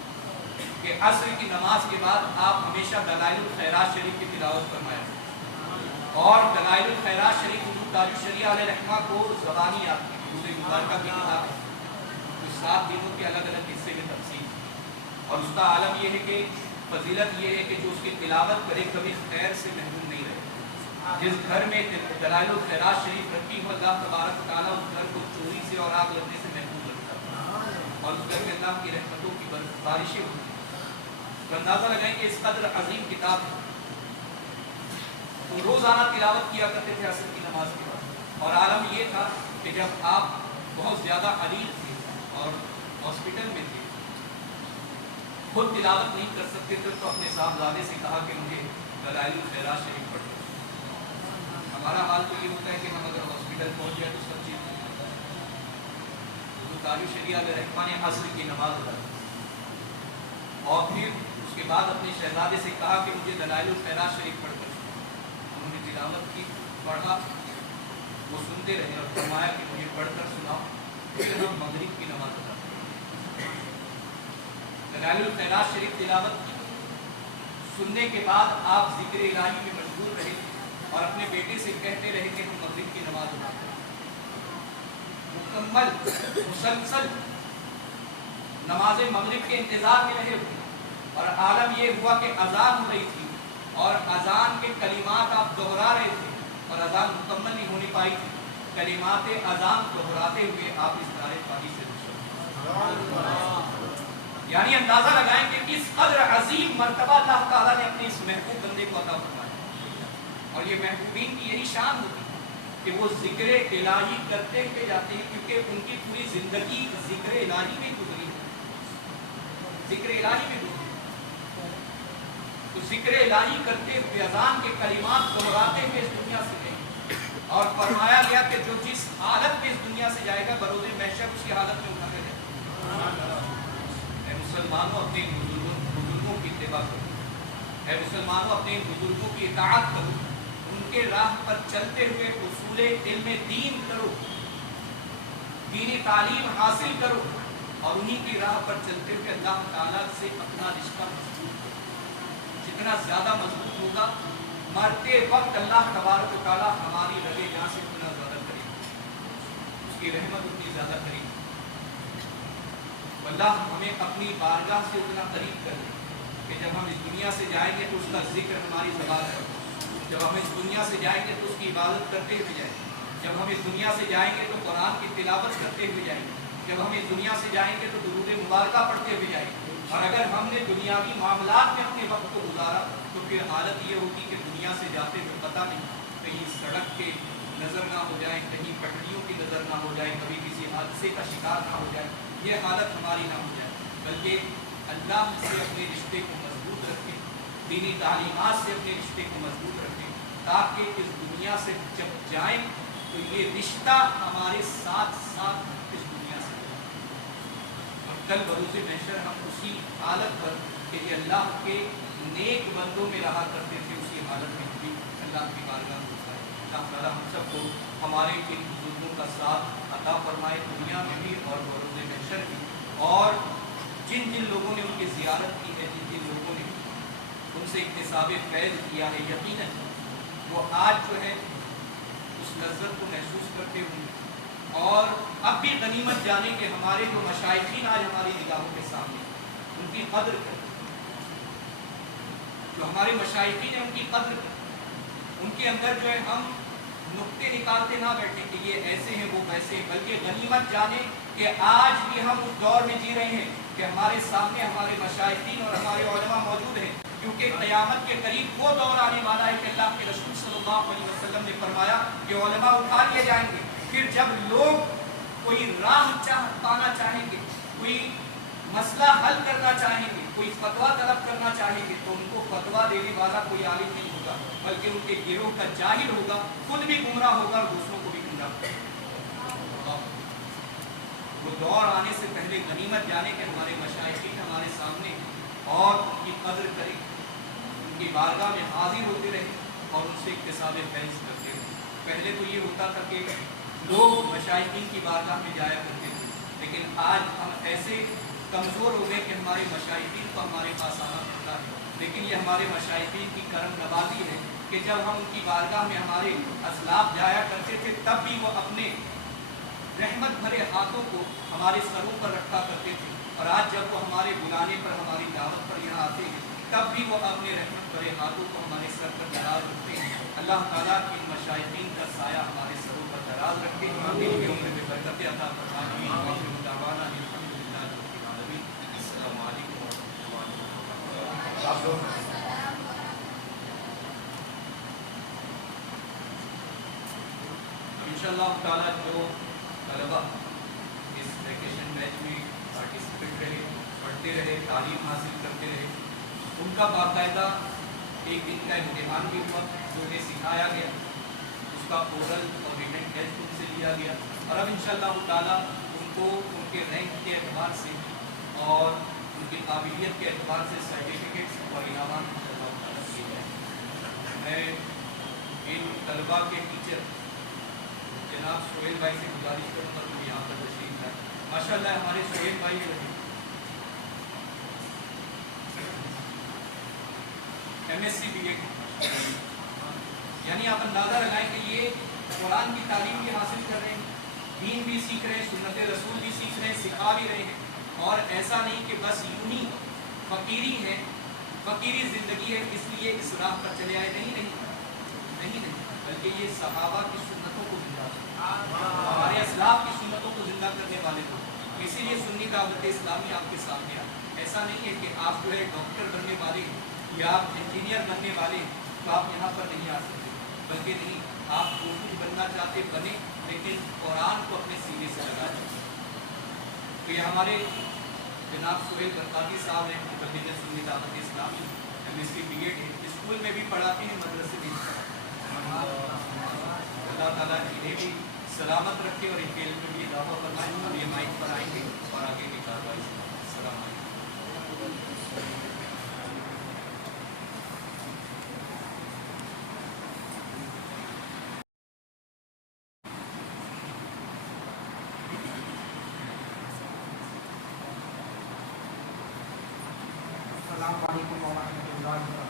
कि असर की नमाज के बाद आप हमेशा दलाइलुल खैरात शरीफ की तिलावत फरमाया। और दलाइलुल खैरात शरीफ हुजूर ताज शरिया अलैहि रहमा को ज़बानी याद की, दूसरी मुबारका की किताब है, तो 7 दिनों के अलग अलग हिस्से में तफसील। और उसका आलम यह है कि फजीलत ये है कि जो उसकी तिलावत करे कभी खैर से महरूम नहीं रहे। जिस घर में दलाइलुल खैरात शरीफ रखी हो, अल्लाह तबारक व तआला उस घर को चोरी से और आग लगने से महफूज रखता है और उस घर में अल्लाह की रहमतों की बारिशें होती हैं। तो अंदाज़ा लगाएं कि इस कदर अजीम किताब है। तो रोज़ाना तिलावत किया करते थे असर की नमाज के बाद। और आलम ये था कि जब आप बहुत ज़्यादा अलील थे और हॉस्पिटल में थे, खुद तिलावत नहीं कर सकते थे, तो अपने साहबजादे से कहा कि मुझे दलाइलुल खैरात शरीफ पढ़ दो। हमारा हाल तो ये होता है कि हम अगर हॉस्पिटल पहुँच जाए तो सब चीज़ तो ताज शरिया अलैहि रहमा ने असर की नमाज अदा की और फिर उसके बाद अपने शहजादे से कहा कि मुझे दलाइलुल खैरात शरीफ पढ़कर उन्होंने तिलावत की, पढ़ा, वो सुनते रहे और फरमाया कि मुझे पढ़कर सुनाओ। फिर हम मगरिब की नमाज अदा करें। दलाइलुल खैरात शरीफ तिलावत की, सुनने के बाद आप जिक्र इलाही में मशगूल रहे और अपने बेटे से कहते रहे कि हम मगरिब की नमाज अदा करें। मुकम्मल मुसलसल नमाज मगरिब के इंतजार में रहे और आलम ये हुआ कि अजान हो रही थी और अजान के कलिमात आप दोहरा रहे थे और अजान मुकम्मल नहीं होने पाई थी। कलिमात अजान दोहराते हुए आप इस दारे पानी से यानी अंदाजा लगाएं कि किस कदर अजीम मर्तबा अल्लाह ताला ने अपने इस महबूब बंदे को अता फरमाया। और ये महबूबीन की यही शान होती है कि वो जिक्र इलाही करते हुए जाते हैं, क्योंकि उनकी पूरी जिंदगी जिक्र इलाही में गुजरी है, जिक्र इलाही में गुजरी। तो जिक्र इलाही करते हुए अजान के कलिमात दोहराते हुए इस दुनिया से गए और फरमाया गया कि जो जिस हालत में इस दुनिया से जाएगा बरोज़े महशर उसकी हालत में उठा के जाएगा। मुसलमानों अपने बुजुर्गों की इत्तिबा करो, है मुसलमानों अपने बुजुर्गों की इताअत करो, उनके राह पर चलते हुए उसूल इल्म दीन करो, दीनी तालीम हासिल करो और उन्हीं की राह पर चलते हुए अल्लाह ताला से अपना रिश्ता मजबूत करो। जितना ज़्यादा मजबूत होगा, मरते वक्त अल्लाह तबारक व तआला हमारी रगे जहाँ से उतना ज़्यादा करेगा, उसकी रहमत उतनी ज़्यादा करेगी। अल्लाह हमें अपनी बारगाह से उतना करीब कर ले कि जब हम इस दुनिया से जाएंगे तो उसका जिक्र हमारी ज़बान पर, जब हम इस दुनिया से जाएंगे तो उसकी इबादत करते हुए जाएंगे, जब हम इस दुनिया से जाएंगे तो कुरान की तिलावत करते हुए जाएंगे, जब हम इस दुनिया से जाएंगे तो दुरूद मुबारका पढ़ते हुए जाएंगे। और अगर हमने दुनियावी मामलात में अपने वक्त को गुजारा तो फिर हालत ये होगी कि दुनिया से जाते हुए पता नहीं कहीं सड़क के नज़र ना हो जाए, कहीं पटरियों की नज़र ना हो जाए, कभी किसी हादसे का शिकार ना हो जाए, ये हालत हमारी ना हो जाए। बल्कि अल्लाह से अपने रिश्ते को मजबूत रखें, दीनी तालीमात से अपने रिश्ते को मजबूत रखें, ताकि इस दुनिया से जब जाएं तो ये रिश्ता हमारे साथ साथ इस दुनिया से और कल बरूज़े महशर हम उसी हालत पर कि अल्लाह के नेक बंदों में रहा करते थे, उसी हालत में भी अल्लाह की बारगाह में होता है। अल्लाह ताला हम सबको हमारे इन बुजुर्गों का साथ अता फरमाए दुनिया में भी और बरूज़े महशर भी। और जिन जिन लोगों ने उनकी ज़ियारत की है, जिन जिन लोगों ने उनसे इक्तिसाब फैज़ किया है, यकीनन वो आज जो है उस लज़्ज़त को महसूस करते होंगे और अब भी गनीमत जाने के हमारे जो मशाइखीन आज हमारी निगाहों के सामने उनकी कद्र करें, जो हमारे मशाइखीन हैं उनकी कद्र करें, उनके अंदर जो है हम नुक्ते निकालते ना बैठे कि ये ऐसे हैं वो वैसे हैं, बल्कि गनीमत जाने कि आज भी हम उस दौर में जी रहे हैं कि हमारे सामने हमारे मशाइखीन और हमारे उलमा मौजूद हैं। क्योंकि क़यामत के करीब वो दौर आने वाला है कि अल्लाह के रसूल सल्लल्लाहु अलैहि वसल्लम ने फरमाया कि उलमा उठा लिए जाएंगे। फिर जब लोग कोई राह पाना चाहेंगे, कोई मसला हल करना चाहेंगे, कोई फतवा तलब करना चाहेंगे, तो उनको फतवा देने वाला कोई आलिम नहीं होगा, बल्कि उनके गिरोह का जाहिल होगा, खुद भी गुमराह होगा और दूसरों को भी गुमराह होगा। वो दौर आने से पहले गनीमत जाने के हमारे मशाइखीन हमारे सामने और उनकी कद्र करें, उनकी बारगाह में हाजिर होते रहे और उनसे इक्तिसाब फैज़ करते रहे। पहले तो ये होता था कि लोग मशाइखीन की बारगाह में जाया करते थे, लेकिन आज हम ऐसे कमज़ोर हो गए कि हमारे मशाइखीन को हमारे पास आना पड़ता है। लेकिन ये हमारे मशाइखीन की करम नवाज़ी है कि जब हम उनकी बारगाह में हमारे असलाफ जाया करते थे, तब भी वो अपने रहमत भरे हाथों को हमारे सरों पर रखा करते थे, और आज जब वो हमारे बुलाने पर, हमारी दावत पर यहाँ आते हैं, तब भी वो अपने रहमत भरे हाथों को हमारे सर पर दराज रखते हैं। अल्लाह ताला की मशाइखीन का साया हमारे सरों पर दराज रखे, इनकी उम्र में बरकत अता फरमाए। आखिर दावाना अल्हम्दुलिल्लाह रब्बिल आलमीन। अस्सलामु अलैकुम व रहमतुल्लाहि व बरकातुहू। इंशाअल्लाह ताला जो तलबा इस वैकेशन बैच में पार्टिसिपेट रहे, पढ़ते रहे, तालीम हासिल करते रहे, उनका बाकायदा एक दिन का इम्तिहान भी हुआ, जो उन्हें सिखाया गया, उसका ओरल और रिटन टेस्ट उनसे लिया गया, और अब इंशाअल्लाह ताला उनको उनके रैंक के एतबार से और उनकी काबिलियत के एतबार से सर्टिफिकेट्स और इनामात इंशाअल्लाह ताला दिए जाएंगे। मैं इन तलबा के टीचर जनाब सोहेल भाई से गुजारिश करूँगा कि यहाँ पर तशरीफ लाए। माशाअल्लाह हमारे सोहेल भाई जो है MSc B.Ed, यानी आप अंदाज़ा लगाएं कि ये कुरान की तालीम भी हासिल कर रहे हैं, दीन भी सीख रहे हैं, सुन्नत रसूल भी सीख रहे हैं, सिखा भी रहे हैं, और ऐसा नहीं कि बस यूं ही फ़कीरी है, फ़कीरी ज़िंदगी है इसलिए इस राह पर चले आए, नहीं, बल्कि ये सहाबा की सुन्नतों को जिंदा, हमारे असलाफ की सुन्नतों को जिंदा करने वाले लोग, इसीलिए सुन्नी दावत इस्लामी आपके सामने आ। ऐसा नहीं है कि आप जो है डॉक्टर बनने वाले या आप इंजीनियर बनने वाले तो आप यहाँ पर नहीं आ सकते, बल्कि नहीं, आप जो कुछ बनना चाहते बने, लेकिन कुरान को अपने सीने से लगा दीजिए। तो ये हमारे जनाब सोहेल बरकाती साहब हैं, मुक़द्दिम सुन्नी दावत इस्लामी, MSc B.Ed है, स्कूल में भी पढ़ाते हैं, मदरसे में भी पढ़ाते हैं। अल्लाह ताला इन्हें भी सलामत रखे और इनके इल्म में भी इजाफा फरमाए। हम ये माइक पर आएंगे और आगे की कार्रवाई। अस्सलाम वालेकुम। अस्सलाम वालेकुम व रहमतुल्लाहि व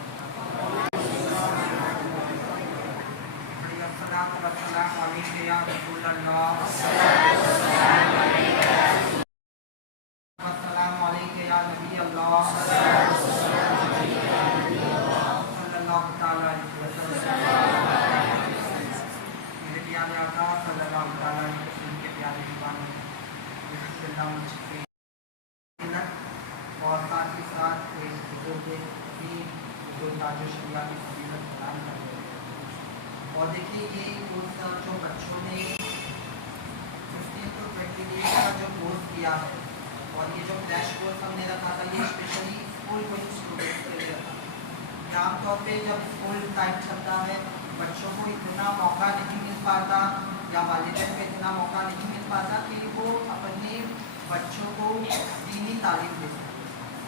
और साथ ही साथ एक बुजुर्ग जो ताजो शरिया की फजीलत बयान कर रहे हैं। और देखिए ये कोर्स जो बच्चों ने 15 to 20 डेज का जो कोर्स किया है, और ये जो क्रैश कोर्स हमने रखा था, ये स्पेशली स्कूल गोइंग स्टूडेंट्स के लिए रखा था। आमतौर पे जब स्कूल टाइम चलता है, बच्चों को इतना मौका नहीं मिल पाता या वालिदैन को इतना मौका नहीं मिल पाता कि वो अपने बच्चों को दीनी तालीम दे सकें।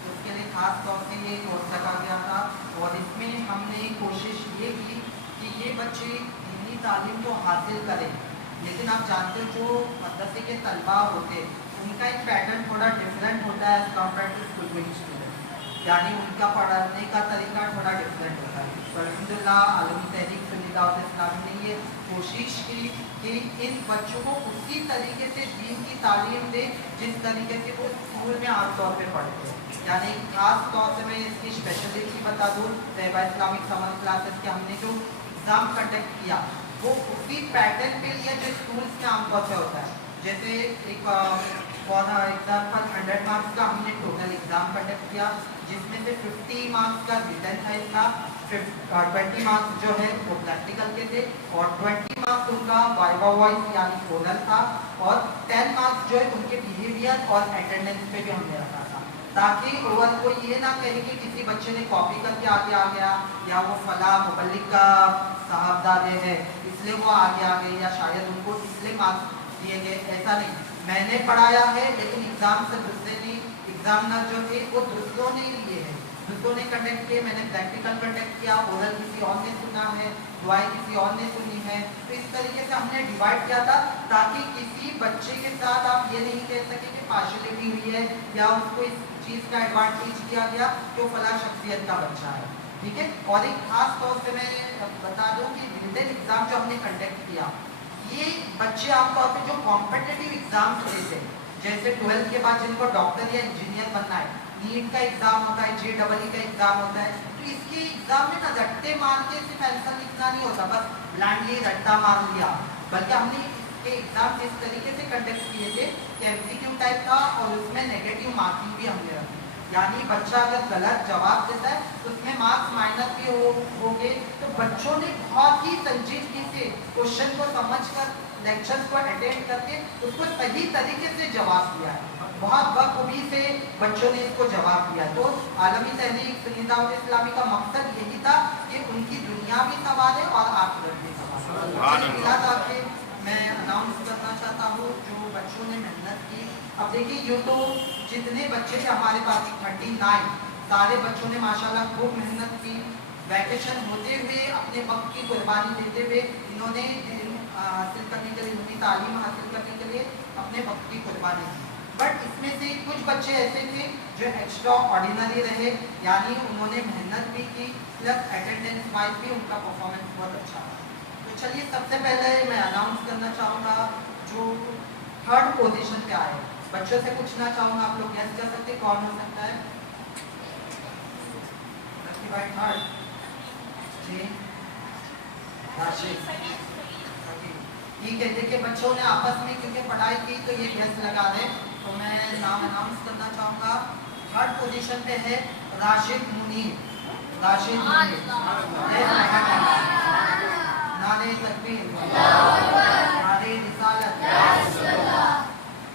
तो उसके लिए ख़ास तौर से ये कोर्स रखा गया था, और इसमें हमने कोशिश ये की कि ये बच्चे दीनी तालीम तो हासिल करें, लेकिन आप जानते हो जो मदरसे के तलबा होते हैं उनका एक पैटर्न थोड़ा डिफरेंट होता है as compare to school going student, यानी उनका पढ़ाने का तरीका थोड़ा डिफरेंट होता है। तो अल्हम्दुलिल्लाह आलमी तहरीक सुन्नी दावत इस्लामी ने ये कोशिश की कि इन बच्चों को उसी तरीके से दीन की तालीम दे जिस तरीके से वो स्कूल में आमतौर पर पढ़ते हैं। यानी खास तौर से मैं इसकी स्पेशलिटी बता दूँ, तैयबा इस्लामिक समर क्लासेस के हमने जो एग्ज़ाम कंडक्ट किया वो उसी पैटर्न पे लिया जो स्कूल्स में आमतौर पे होता है। जैसे एक फॉर एग्जाम्पल 100 मार्क्स का हमने टोटल एग्ज़ाम कंडक्ट किया, जिसमें से 50 मार्क्स का रिटन था इसका, 20 मार्क्स जो है वो प्रैक्टिकल के थे, और 20 मार्क्स उनका वाइवा वॉइस यानी ओरल था, और 10 मार्क्स जो है उनके बिहेवियर और अटेंडेंस पे भी हमने रखा था। ताकि और कोई ये ना कहे कि किसी बच्चे ने कॉपी करके आगे आ गया या वो फला मुबल्लिग का साहबजादे है इसलिए वो आगे आ गए या शायद उनको इसलिए मार्क्स दिए गए, ऐसा नहीं। मैंने पढ़ाया है लेकिन एग्जाम से दूसरे ने एग्जामिनर जो थे वो दूसरों ने लिए हैं, दूसरों ने कंडक्ट किए, मैंने प्रैक्टिकल कंडक्ट किया, ओरल किसी और ने सुना है, दुआएं किसी और ने सुनी है। तो इस तरीके से हमने डिवाइड किया था ताकि किसी बच्चे के साथ आप ये नहीं कह सके कि पार्शलिटी हुई है या उसको इस चीज़ का एडवांटेज दिया गया जो फला शख्सियत का बच्चा है, ठीक है। और एक खास तौर से मैं बता दूं कि रिटन एग्जाम जो हमने कंडक्ट किया ये बच्चे आमतौर पे जो कॉम्पिटिटिव एग्जाम देते हैं, जैसे 12th के बाद जिनको डॉक्टर या इंजीनियर बनना है, नीट का एग्जाम होता है, JEE का एग्जाम होता है, तो इसके एग्जाम में ना रट्टे मार के सिर्फ आंसर लिखना नहीं होता, बस ब्लाइंडली रट्टा मार लिया, बल्कि हमने इसके एग्जाम इस तरीके से कंडक्ट किए थे कि MCQ टाइप था और उसमें नेगेटिव मार्किंग भी हमने रखी, यानी बच्चा अगर गलत जवाब देता है तो उसमें मार्क्स माइनस भी होंगे। तो बच्चों ने बहुत ही संजीदगी से क्वेश्चन को समझकर लेक्चर्स को अटेंड करके उसको सही तरीके से जवाब दिया है, बहुत बखूबी से बच्चों ने इसको जवाब दिया। तो आलमी तहरीक सुन्नी दावत इस्लामी का मकसद यही था कि उनकी दुनिया भी संवारे और आखिरत भी संवारे। मैं अनाउंस करना चाहता हूँ जो बच्चों ने मेहनत की। अब देखिए यूँ तो जितने बच्चे थे हमारे पास 39 सारे बच्चों ने माशाल्लाह खूब मेहनत की, वैकेशन होते हुए अपने वक्त की कुर्बानी देते हुए इन्होंने हासिल करने के लिए, उनकी तालीम हासिल करने के लिए अपने वक्त की कुर्बानी दी। बट इसमें से कुछ बच्चे ऐसे थे जो एक्स्ट्रा ऑर्डिनरी रहे, यानी उन्होंने मेहनत भी की प्लस अटेंडेंस वाइज भी उनका परफॉर्मेंस बहुत अच्छा था। तो चलिए सबसे पहले मैं अनाउंस करना चाहूँगा जो 3rd पोजीशन पे आए, बच्चों से पूछना चाहूँगा, आप लोग गेस कर सकते कौन हो सकता है? ठीक है, देखिए बच्चों ने आपस में क्योंकि पढ़ाई की तो ये गेस लगा दें, तो मैं नाम अनाउंस करना चाहूँगा। 3rd पोजीशन पे है राशिद मुनीर। राशिद मुनीर, नारे तकबीर, नारे रिसालत,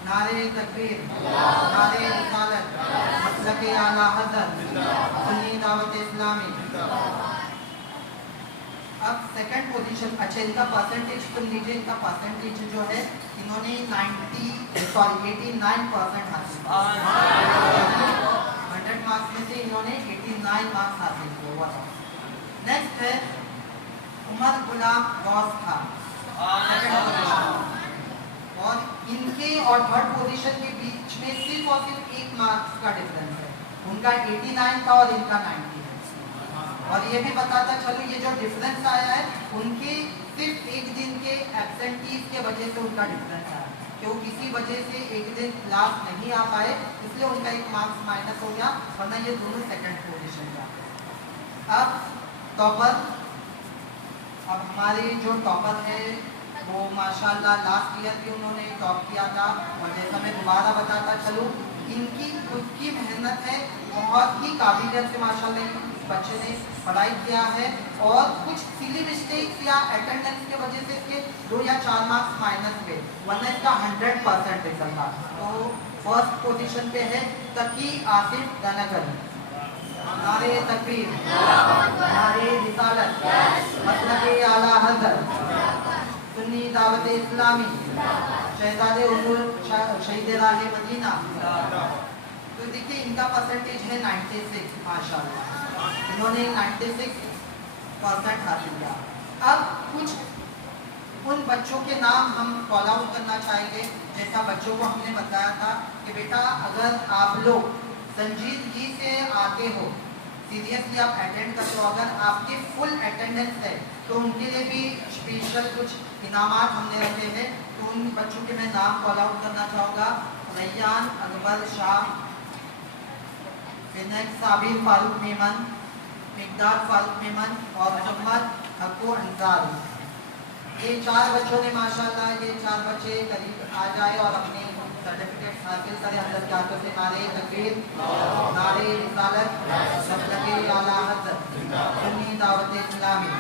नारे तकबीर, नारे रिसालत, मसलक आला हज़रत, सुन्नी दावत इस्लामी। अब 2nd पोजीशन, अच्छा इनका परसेंटेज सुन लीजिए, इनका परसेंटेज जो है इन्होंने 89% हासिल किया, 100 मार्क्स में से इन्होंने 89 मार्क्स हासिल किया। नेक्स्ट है उमर गुलाम गौस खान, 2nd पोजीशन, और इनके और 3rd पोजीशन के बीच में सिर्फ और सिर्फ 1 मार्क्स का डिफरेंस है, उनका 89 था और इनका 90 है। और ये भी बताता चलो ये जो डिफरेंस आया है उनके सिर्फ 1 दिन के एब्सेंटीज के वजह से उनका डिफरेंस आया, कि वो किसी वजह से 1 दिन क्लास नहीं आ पाए इसलिए उनका 1 मार्क्स माइनस हो गया, वरना ये दोनों 2nd पोजीशन का। अब टॉपर, अब हमारे जो टॉपर है वो माशाल्लाह लास्ट ईयर भी उन्होंने टॉप किया था, और जैसा मैं दोबारा बताता चलूँ इनकी खुद की मेहनत है, बहुत ही काबिलियत से माशाल्लाह इस बच्चे ने पढ़ाई किया है, और कुछ सिली मिस्टेक्स या अटेंडेंस के वजह से इसके 2 या 4 मार्क्स माइनस पे, वरना इसका 100% रिजल्ट था। तो 1st पोजीशन पे है तकी आसिफ गनगरी। नारे तकबीर, नारे रिसालत, मसलक आला हज़रत, सुन्नी दावत इस्लामी, शहजादे उम्मुल शहीद राह मदीना। तो देखिए इनका परसेंटेज है 96, माशाल्लाह इन्होंने 96% हासिल किया। अब कुछ उन बच्चों के नाम हम कॉल आउट करना चाहेंगे, जैसा बच्चों को हमने बताया था कि बेटा अगर आप लोग संजीदगी से आते हो, सीरियसली आप अटेंड करते हो, अगर आपकी फुल अटेंडेंस है तो उनके लिए भी स्पेशल कुछ इनामात हमने रखे हैं। तो उन बच्चों के मैं नाम कॉल आउट करना चाहूँगा, रैयान अकबर शाह, विनय साबिर फारूक मेमन, मिकदार फारूक मेमन और मोहम्मद हक्कू अंसारी। ये 4 बच्चों ने माशाल्लाह, ये 4 बच्चे करीब आ जाए और अपने सर्टिफिकेट हासिल करें। हज़रत के हाथों से नारे तकबीर, नारे रिसालत, मसलक आला हज़रत, सुन्नी दावत इस्लामी।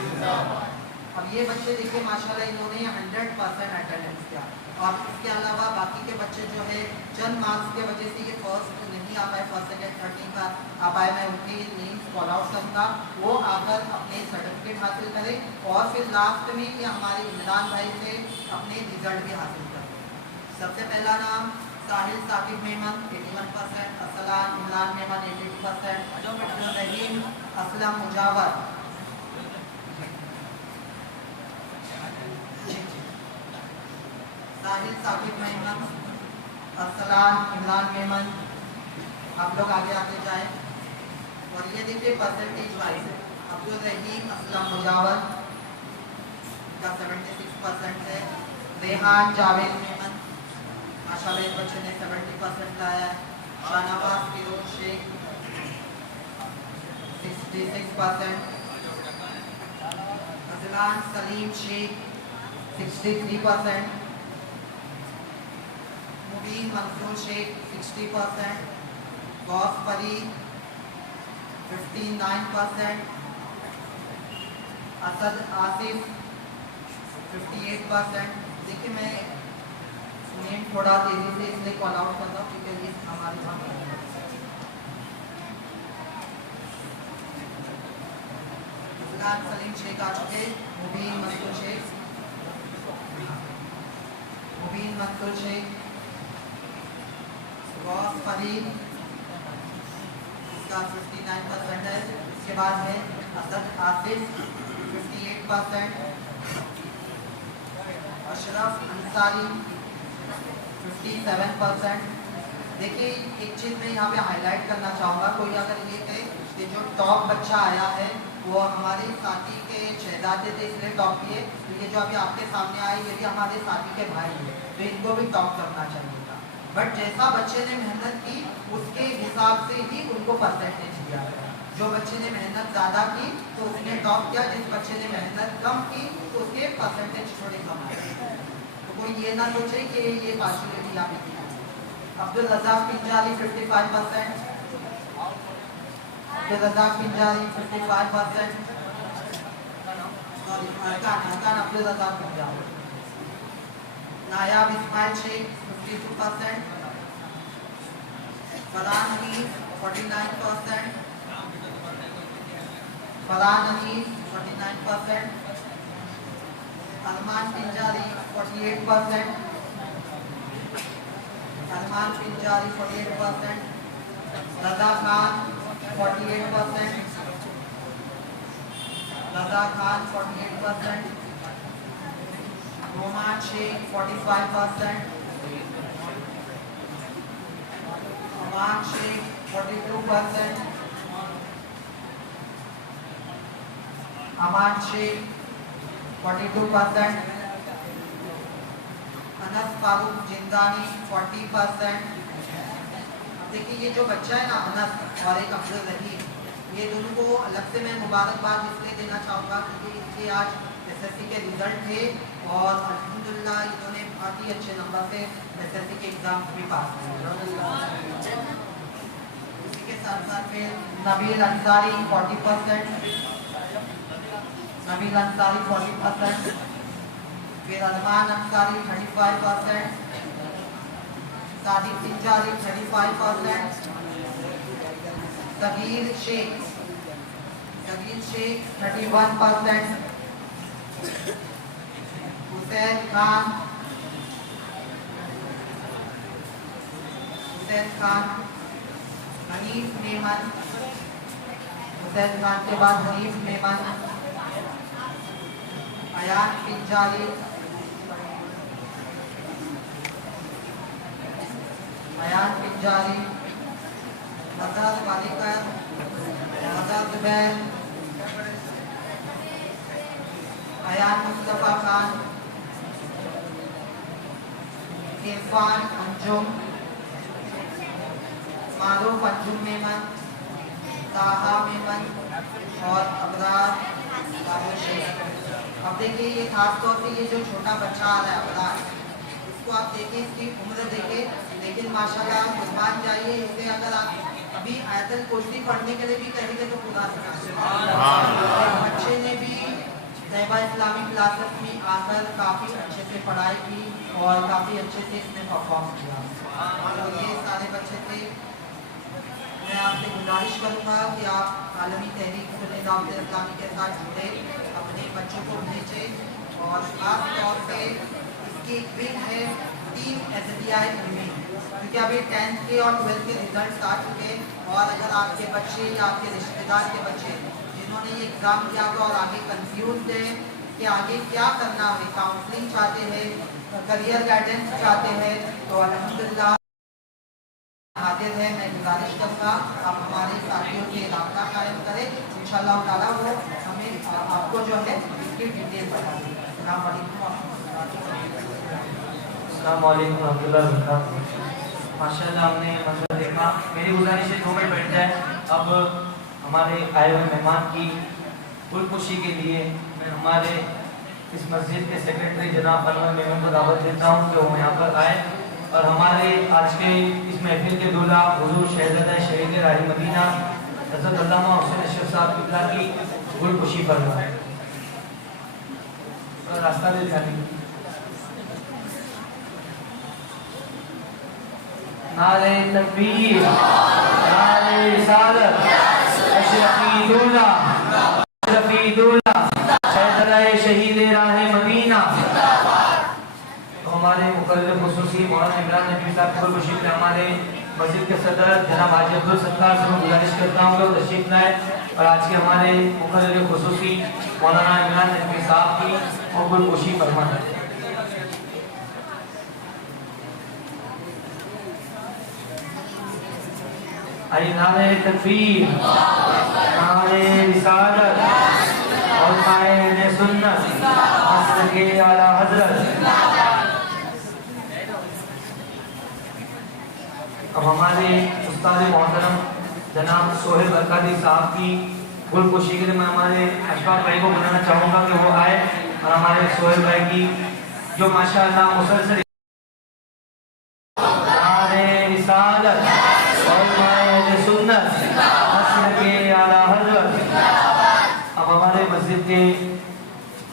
अब ये बच्चे देखिए माशाल्लाह इन्होंने 100% अटेंडेंस किया, और इसके अलावा बाकी के बच्चे जो है चंद मार्क्स की वजह से ये फर्स्ट नहीं आ पाए, फर्स्ट सेकेंड थर्ड नहीं आ पाए, मैं उनके नेम्स कॉल आउट करूँगा, वो आकर अपने सर्टिफिकेट हासिल करें और फिर लास्ट में ये हमारे इमरान भाई से अपने रिजल्ट भी हासिल करें। सबसे पहला नाम साहिल साकिब मेमन 81%, असलान इमरान मेमन 82%, रहीम असलम मुजावर साहिल साकिब मेमन, असलान इमरान मेमन, आप लोग आगे आते जाएं। और ये देखिए परसेंटेज वाइज अब्दुल रहीम असलम मुजावर का 76% है, रेहान जावेद मेमन माशाल्लाह इस बच्चे ने 70% लाया है, शाहनवाज फिरोज शेख 66%, अजलान सलीम शेख 63%, मुबीन मंसूर शेख 60%, गौस परी 59%, असद आसिफ 58%। देखिए मैं नेम थोड़ा तेजी से इसलिए कॉल आउट कर रहा हूँ क्योंकि ये हमारे वहाँ सलीम शेख आ चुके, मुबीन मंसूर शेख, गौस फरीद इसका 59% है। इसके बाद है असद आसिफ 58%, अशरफ अंसारी 57%। देखिए एक चीज़ मैं यहाँ पे हाईलाइट करना चाहूँगा, कोई अगर ये कहे कि जो टॉप बच्चा आया है वो हमारे साथी के शहजादे थे इसलिए टॉप किए, तो ये जो अभी आपके सामने आए ये भी हमारे साथी के भाई हैं, तो इनको भी टॉप करना चाहिए था। बट जैसा बच्चे ने मेहनत की उसके हिसाब से ही उनको परसेंटेज दिया गया। जो बच्चे ने मेहनत ज़्यादा की तो उसने टॉप किया, जिस बच्चे ने मेहनत कम की तो उसके परसेंटेज थोड़े कम आए। तो कोई ये ना सोचे कि ये पार्शलिटी यहाँ पे की। अब्दुल रज़ाक पिंजारी 55%, अब्दुल रज़ाक पिंजारी 55%, अरकान अब्दुल रज़ाक पिंजारी, नायाब इस्माइल शेख 52%, फरहान हमीद 49%, फरहान हमीद 49%, अरमान पिंजारी 48%, अरमान पिंजारी 48%, रज़ा खान 48%, रज़ा खान 48%, रोमान शेख 45%, अमान शेख 42%, अमान शेख 42%, अनस फारूक जिंदानी 40%। देखिए ये जो बच्चा है ना अनस और एक अब्दुल रहीम, ये दोनों को अलग से मैं मुबारकबाद इसलिए देना चाहूँगा क्योंकि इनके आज एसएससी के रिजल्ट थे और अल्हम्दुलिल्लाह इन्होंने बहुत ही अच्छे नंबर से एसएससी के एग्जाम भी पास किए। इसी के साथ साथ फिर नबील अंसारी 40%, नबील अंसारी 40%, फिर अरमान अंसारी 35%, सादिक पिंजारी 35%, सगीर शेख 31%, हुसैन खान हनीफ मेमन, हुसैन खान के बाद हनीफ मेमन, अयान पिंजारी, मज़ार वालिका, मज़ार जुबैर, अयान मुस्तफ़ा खान, इरफान अंजुम, मारूफ अंजुम मेमन, ताहा मेमन और अबरार बाबू शेख। अब देखिए ये खास तौर से ये जो छोटा बच्चा आ रहा है अबरार, इसको आप देखिए इसकी उम्र देखिए, लेकिन माशाल्लाह मान जाइए इसे अगर आप अभी आयतल कुर्सी पढ़ने के लिए भी कहेंगे तो पूरा बच्चे ने भी तैयबा इस्लामिक क्लासेस में आकर काफ़ी अच्छे से पढ़ाई की और काफ़ी अच्छे से इसमें परफॉर्म किया। तो ये सारे बच्चे थे। मैं आपसे गुजारिश करूँगा कि आप आलमी तहरीक दावत इस्लामी के साथ जुड़े, अपने बच्चों को भेजें और ख़ास तौर पे इसकी एक विंग है टीम SDI उम्मीद, क्योंकि अभी 10th के और 12th के रिजल्ट आ चुके हैं और अगर आपके बच्चे या आपके रिश्तेदार के बच्चे जिन्होंने ये एग्ज़ाम दिया हुआ और आगे कंफ्यूज है कि आगे क्या करना है, काउंसलिंग चाहते हैं, करियर गाइडेंस चाहते हैं, तो अल्हम्दुलिल्लाह हाजिर है। मैं गुजारिश करूँगा आप हमारे साथियों से रब्ता कायम करें, इंशाअल्लाह ताला वो हमें आपको जो है इसकी डिटेल बता देंगे। अस्सलाम वालेकुम रहमतुल्लाहि व बरकातहू। माशाअल्लाह हमने मतलब देखा। मेरी गुजारिश है 2 मिनट बैठ जाए। अब हमारे आए हुए मेहमान की खुशी के लिए मैं हमारे इस मस्जिद के सेक्रेटरी जनाब अनवर मेमन को दावत देता हूँ कि वो यहाँ पर आए और हमारे आज के इस महफिल के दूल्हा हुजूर शहज़ादा शहीद राह मदीना हज़रत अल्लामा हुसैन अशरफ साहब किबला की खुशी फरमाए। रास्ता दे जाने नारे तकबीर, नारे रिसालत, अशरफी दूल्हा, अशरफी दूल्हा, शहज़ादा शहीद राह मदीना। तो हमारे मुकर्रम खुसूसी मौलाना इमरान नबी साहब को खुशी में हमारे मस्जिद के सदर जनाब हाजी अब्दुल सत्तार से मैं गुजारिश करता हूँ कि तशरीफ लाए और आज के हमारे मुकर्रम खुसूसी मौलाना इमरान नबी साहब की और खुशी फरमाए। आई नारे तकबीर, नारे रिसालत और कायने सुन्नत, मसलके आला हज़रत। अब हमारे उस्ताद मोहतरम जनाब सोहेल बरकाती साहब की खुशी के लिए मैं हमारे अशफाक भाई को बुलाना चाहूँगा कि वो आए और हमारे सोहेल भाई की जो माशाअल्लाह मुसलसल नारे रिसालत और कायने सुन्नत, मसलके आला हज़रत। अब हमारे मस्जिद के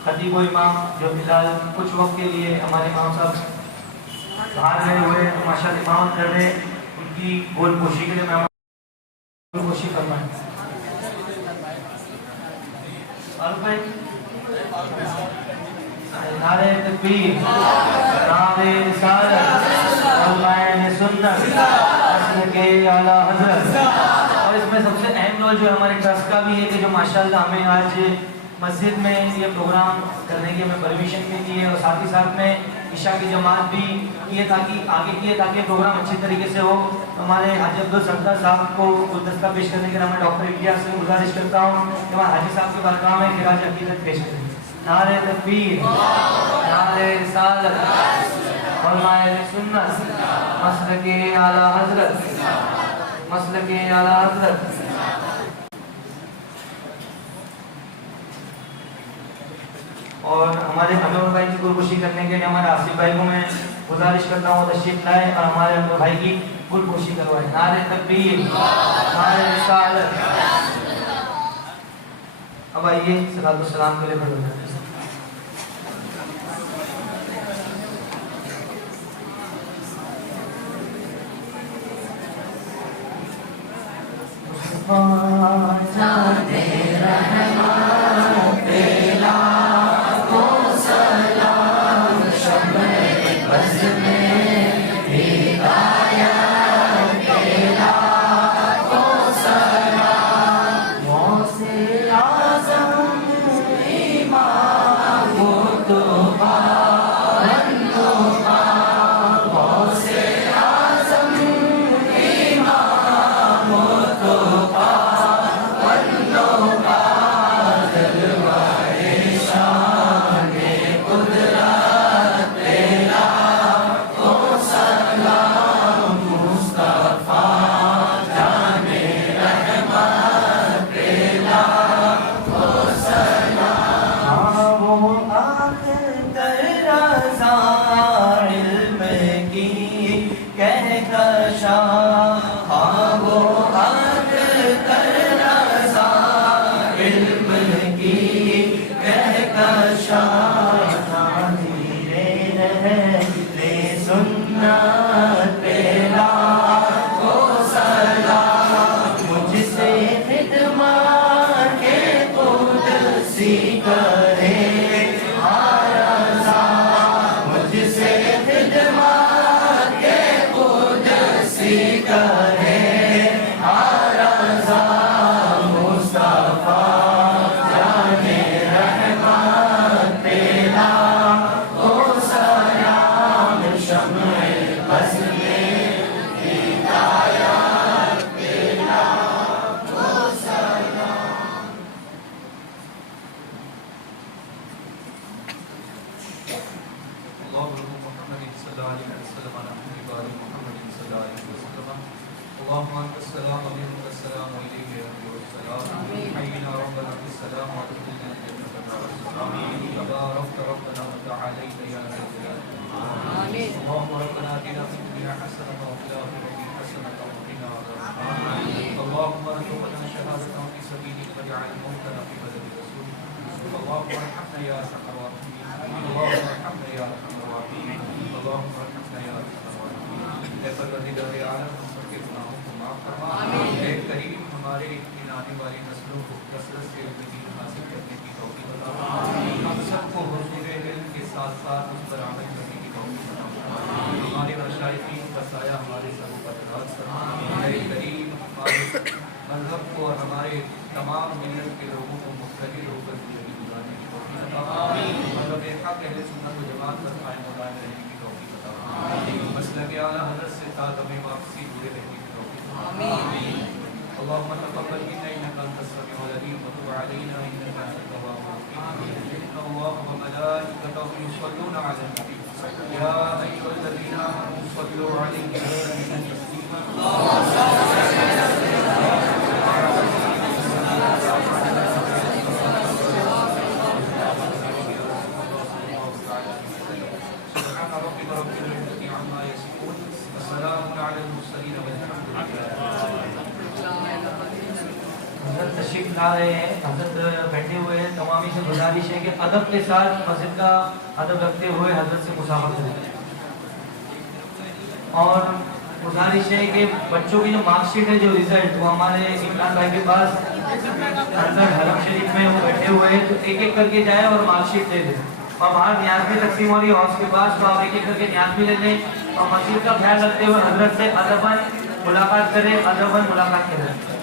खतीब व इमाम जो फिलहाल कुछ वक्त के लिए हमारे इमाम साहब बाहर गए हुए तो माशाअल्लाह इमाम कर रहे, उनकी खुशी के लिए मैं खुशी फरमाएं। नारे तकबीर, नारे रिसालत और कायने सुन्नत, मसलके आला हज़रत। और इसमें सबसे अहम रोल जो हमारे ट्रस्ट का भी है कि जो माशाअल्लाह हमें आज मस्जिद में ये प्रोग्राम करने की हमें परमिशन भी दी है और साथ ही साथ में ईशा की जमात भी किए ताकि प्रोग्राम अच्छी तरीके से हो। हमारे हाजी अब्दुल सत्तार साहब को गुलदस्ता पेश करने के लिए मैं डॉक्टर इम्तियाज से गुजारिश करता हूँ कि हमारे हाजी साहब की बारगाह में खिराज अकीदत पेश करें। नारे तकबीर, नारे रिसालत और कायने सुन्नत, मसलके आला हज़रत, मसलके आला हज़रत। और हमारे अनवर भाई की खुशी करने के लिए हमारे आसिफ भाई को मैं गुजारिश करता हूँ तशरीफ लाए और हमारे अनवर भाई की खुशी करवाए। नारे तकबीर, नारे रिसालत। अब आइए सलातो सलाम के लिए खड़े हो जाए। Allah اللهم انت السلام ومنك السلام واليك يرجع السلام حينا ربنا بالسلام وادخلنا الجنه دار السلام تبارك ربنا وتعاليت يا ذا الجلال آمين. اللهم ربنا اتنا في الدنيا حسنه وفي الاخره حسنه وقنا عذاب النار اللهم ارزقنا شهاده في سبيلك واجعل موتنا في بلد رسولك اللهم ارحمنا يا ارحم الراحمين اللهم ارحمنا يا ارحم الراحمين اللهم ارحمنا يا ارحم الراحمین اے پروردگار عالم ہم سب کے گناہوں کو معاف فرما اے کریم ہمارے ان آنے والی نسلوں کو کثرت سے علم دین حاصل کرنے کی توفیق عطا فرما ہم سب کو حضور علم کے ساتھ ساتھ اس پر عمل کرنے کی توفیق عطا فرما ہمارے مشائخین کا سایہ ہمارے سر پر دراز فرما اے کریم ہمارے مذہب کو اور ہمارے تمام ملت کے لوگوں کو مختلف ہو کر زندگی گزارنے کی توفیق عطا فرما مذہب حق اہل سنت و جماعت پر قائم و دائم رہنے کی توفیق عطا فرما مسلک اعلیٰ حضرت سے تادم واپسی جڑے رہنے کی توفیق عطا فرما اللهم تقبل منا انك انت السميع العليم وتب علينا انك انت التواب الرحيم ان الله وملائكته يصلون على النبي يا ايها الذين امنوا صلوا عليه وسلموا تسليما اللهم صل على سبحان ربك رب العزة عما يصفون وسلام على المرسلين والحمد لله حضرت تشریف لا رہے ہیں، حضرت بیٹھے ہوئے ہیں، تمامی سے گزارش ہے کہ ادب کے ساتھ مسجد کا ادب رکھتے ہوئے حضرت سے مسافر کریں، اور گزارش ہے کہ بچوں کی جو مارک شیٹ ہے، جو ریزلٹ، وہ ہمارے عمران بھائی کے پاس اندر حرم شریف میں وہ بیٹھے ہوئے ہیں، تو ایک ایک کر کے جائیں اور مارک شیٹ لے لیں، اور باہر نیاز بھی تقسیم ہو رہی ہے ہاؤس کے پاس، تو آپ ایک ایک کر کے نیاز بھی لے لیں، اور مسجد کا خیال رکھتے ہوئے حضرت سے ادباً ملاقات کریں، ادباً ملاقات کریں.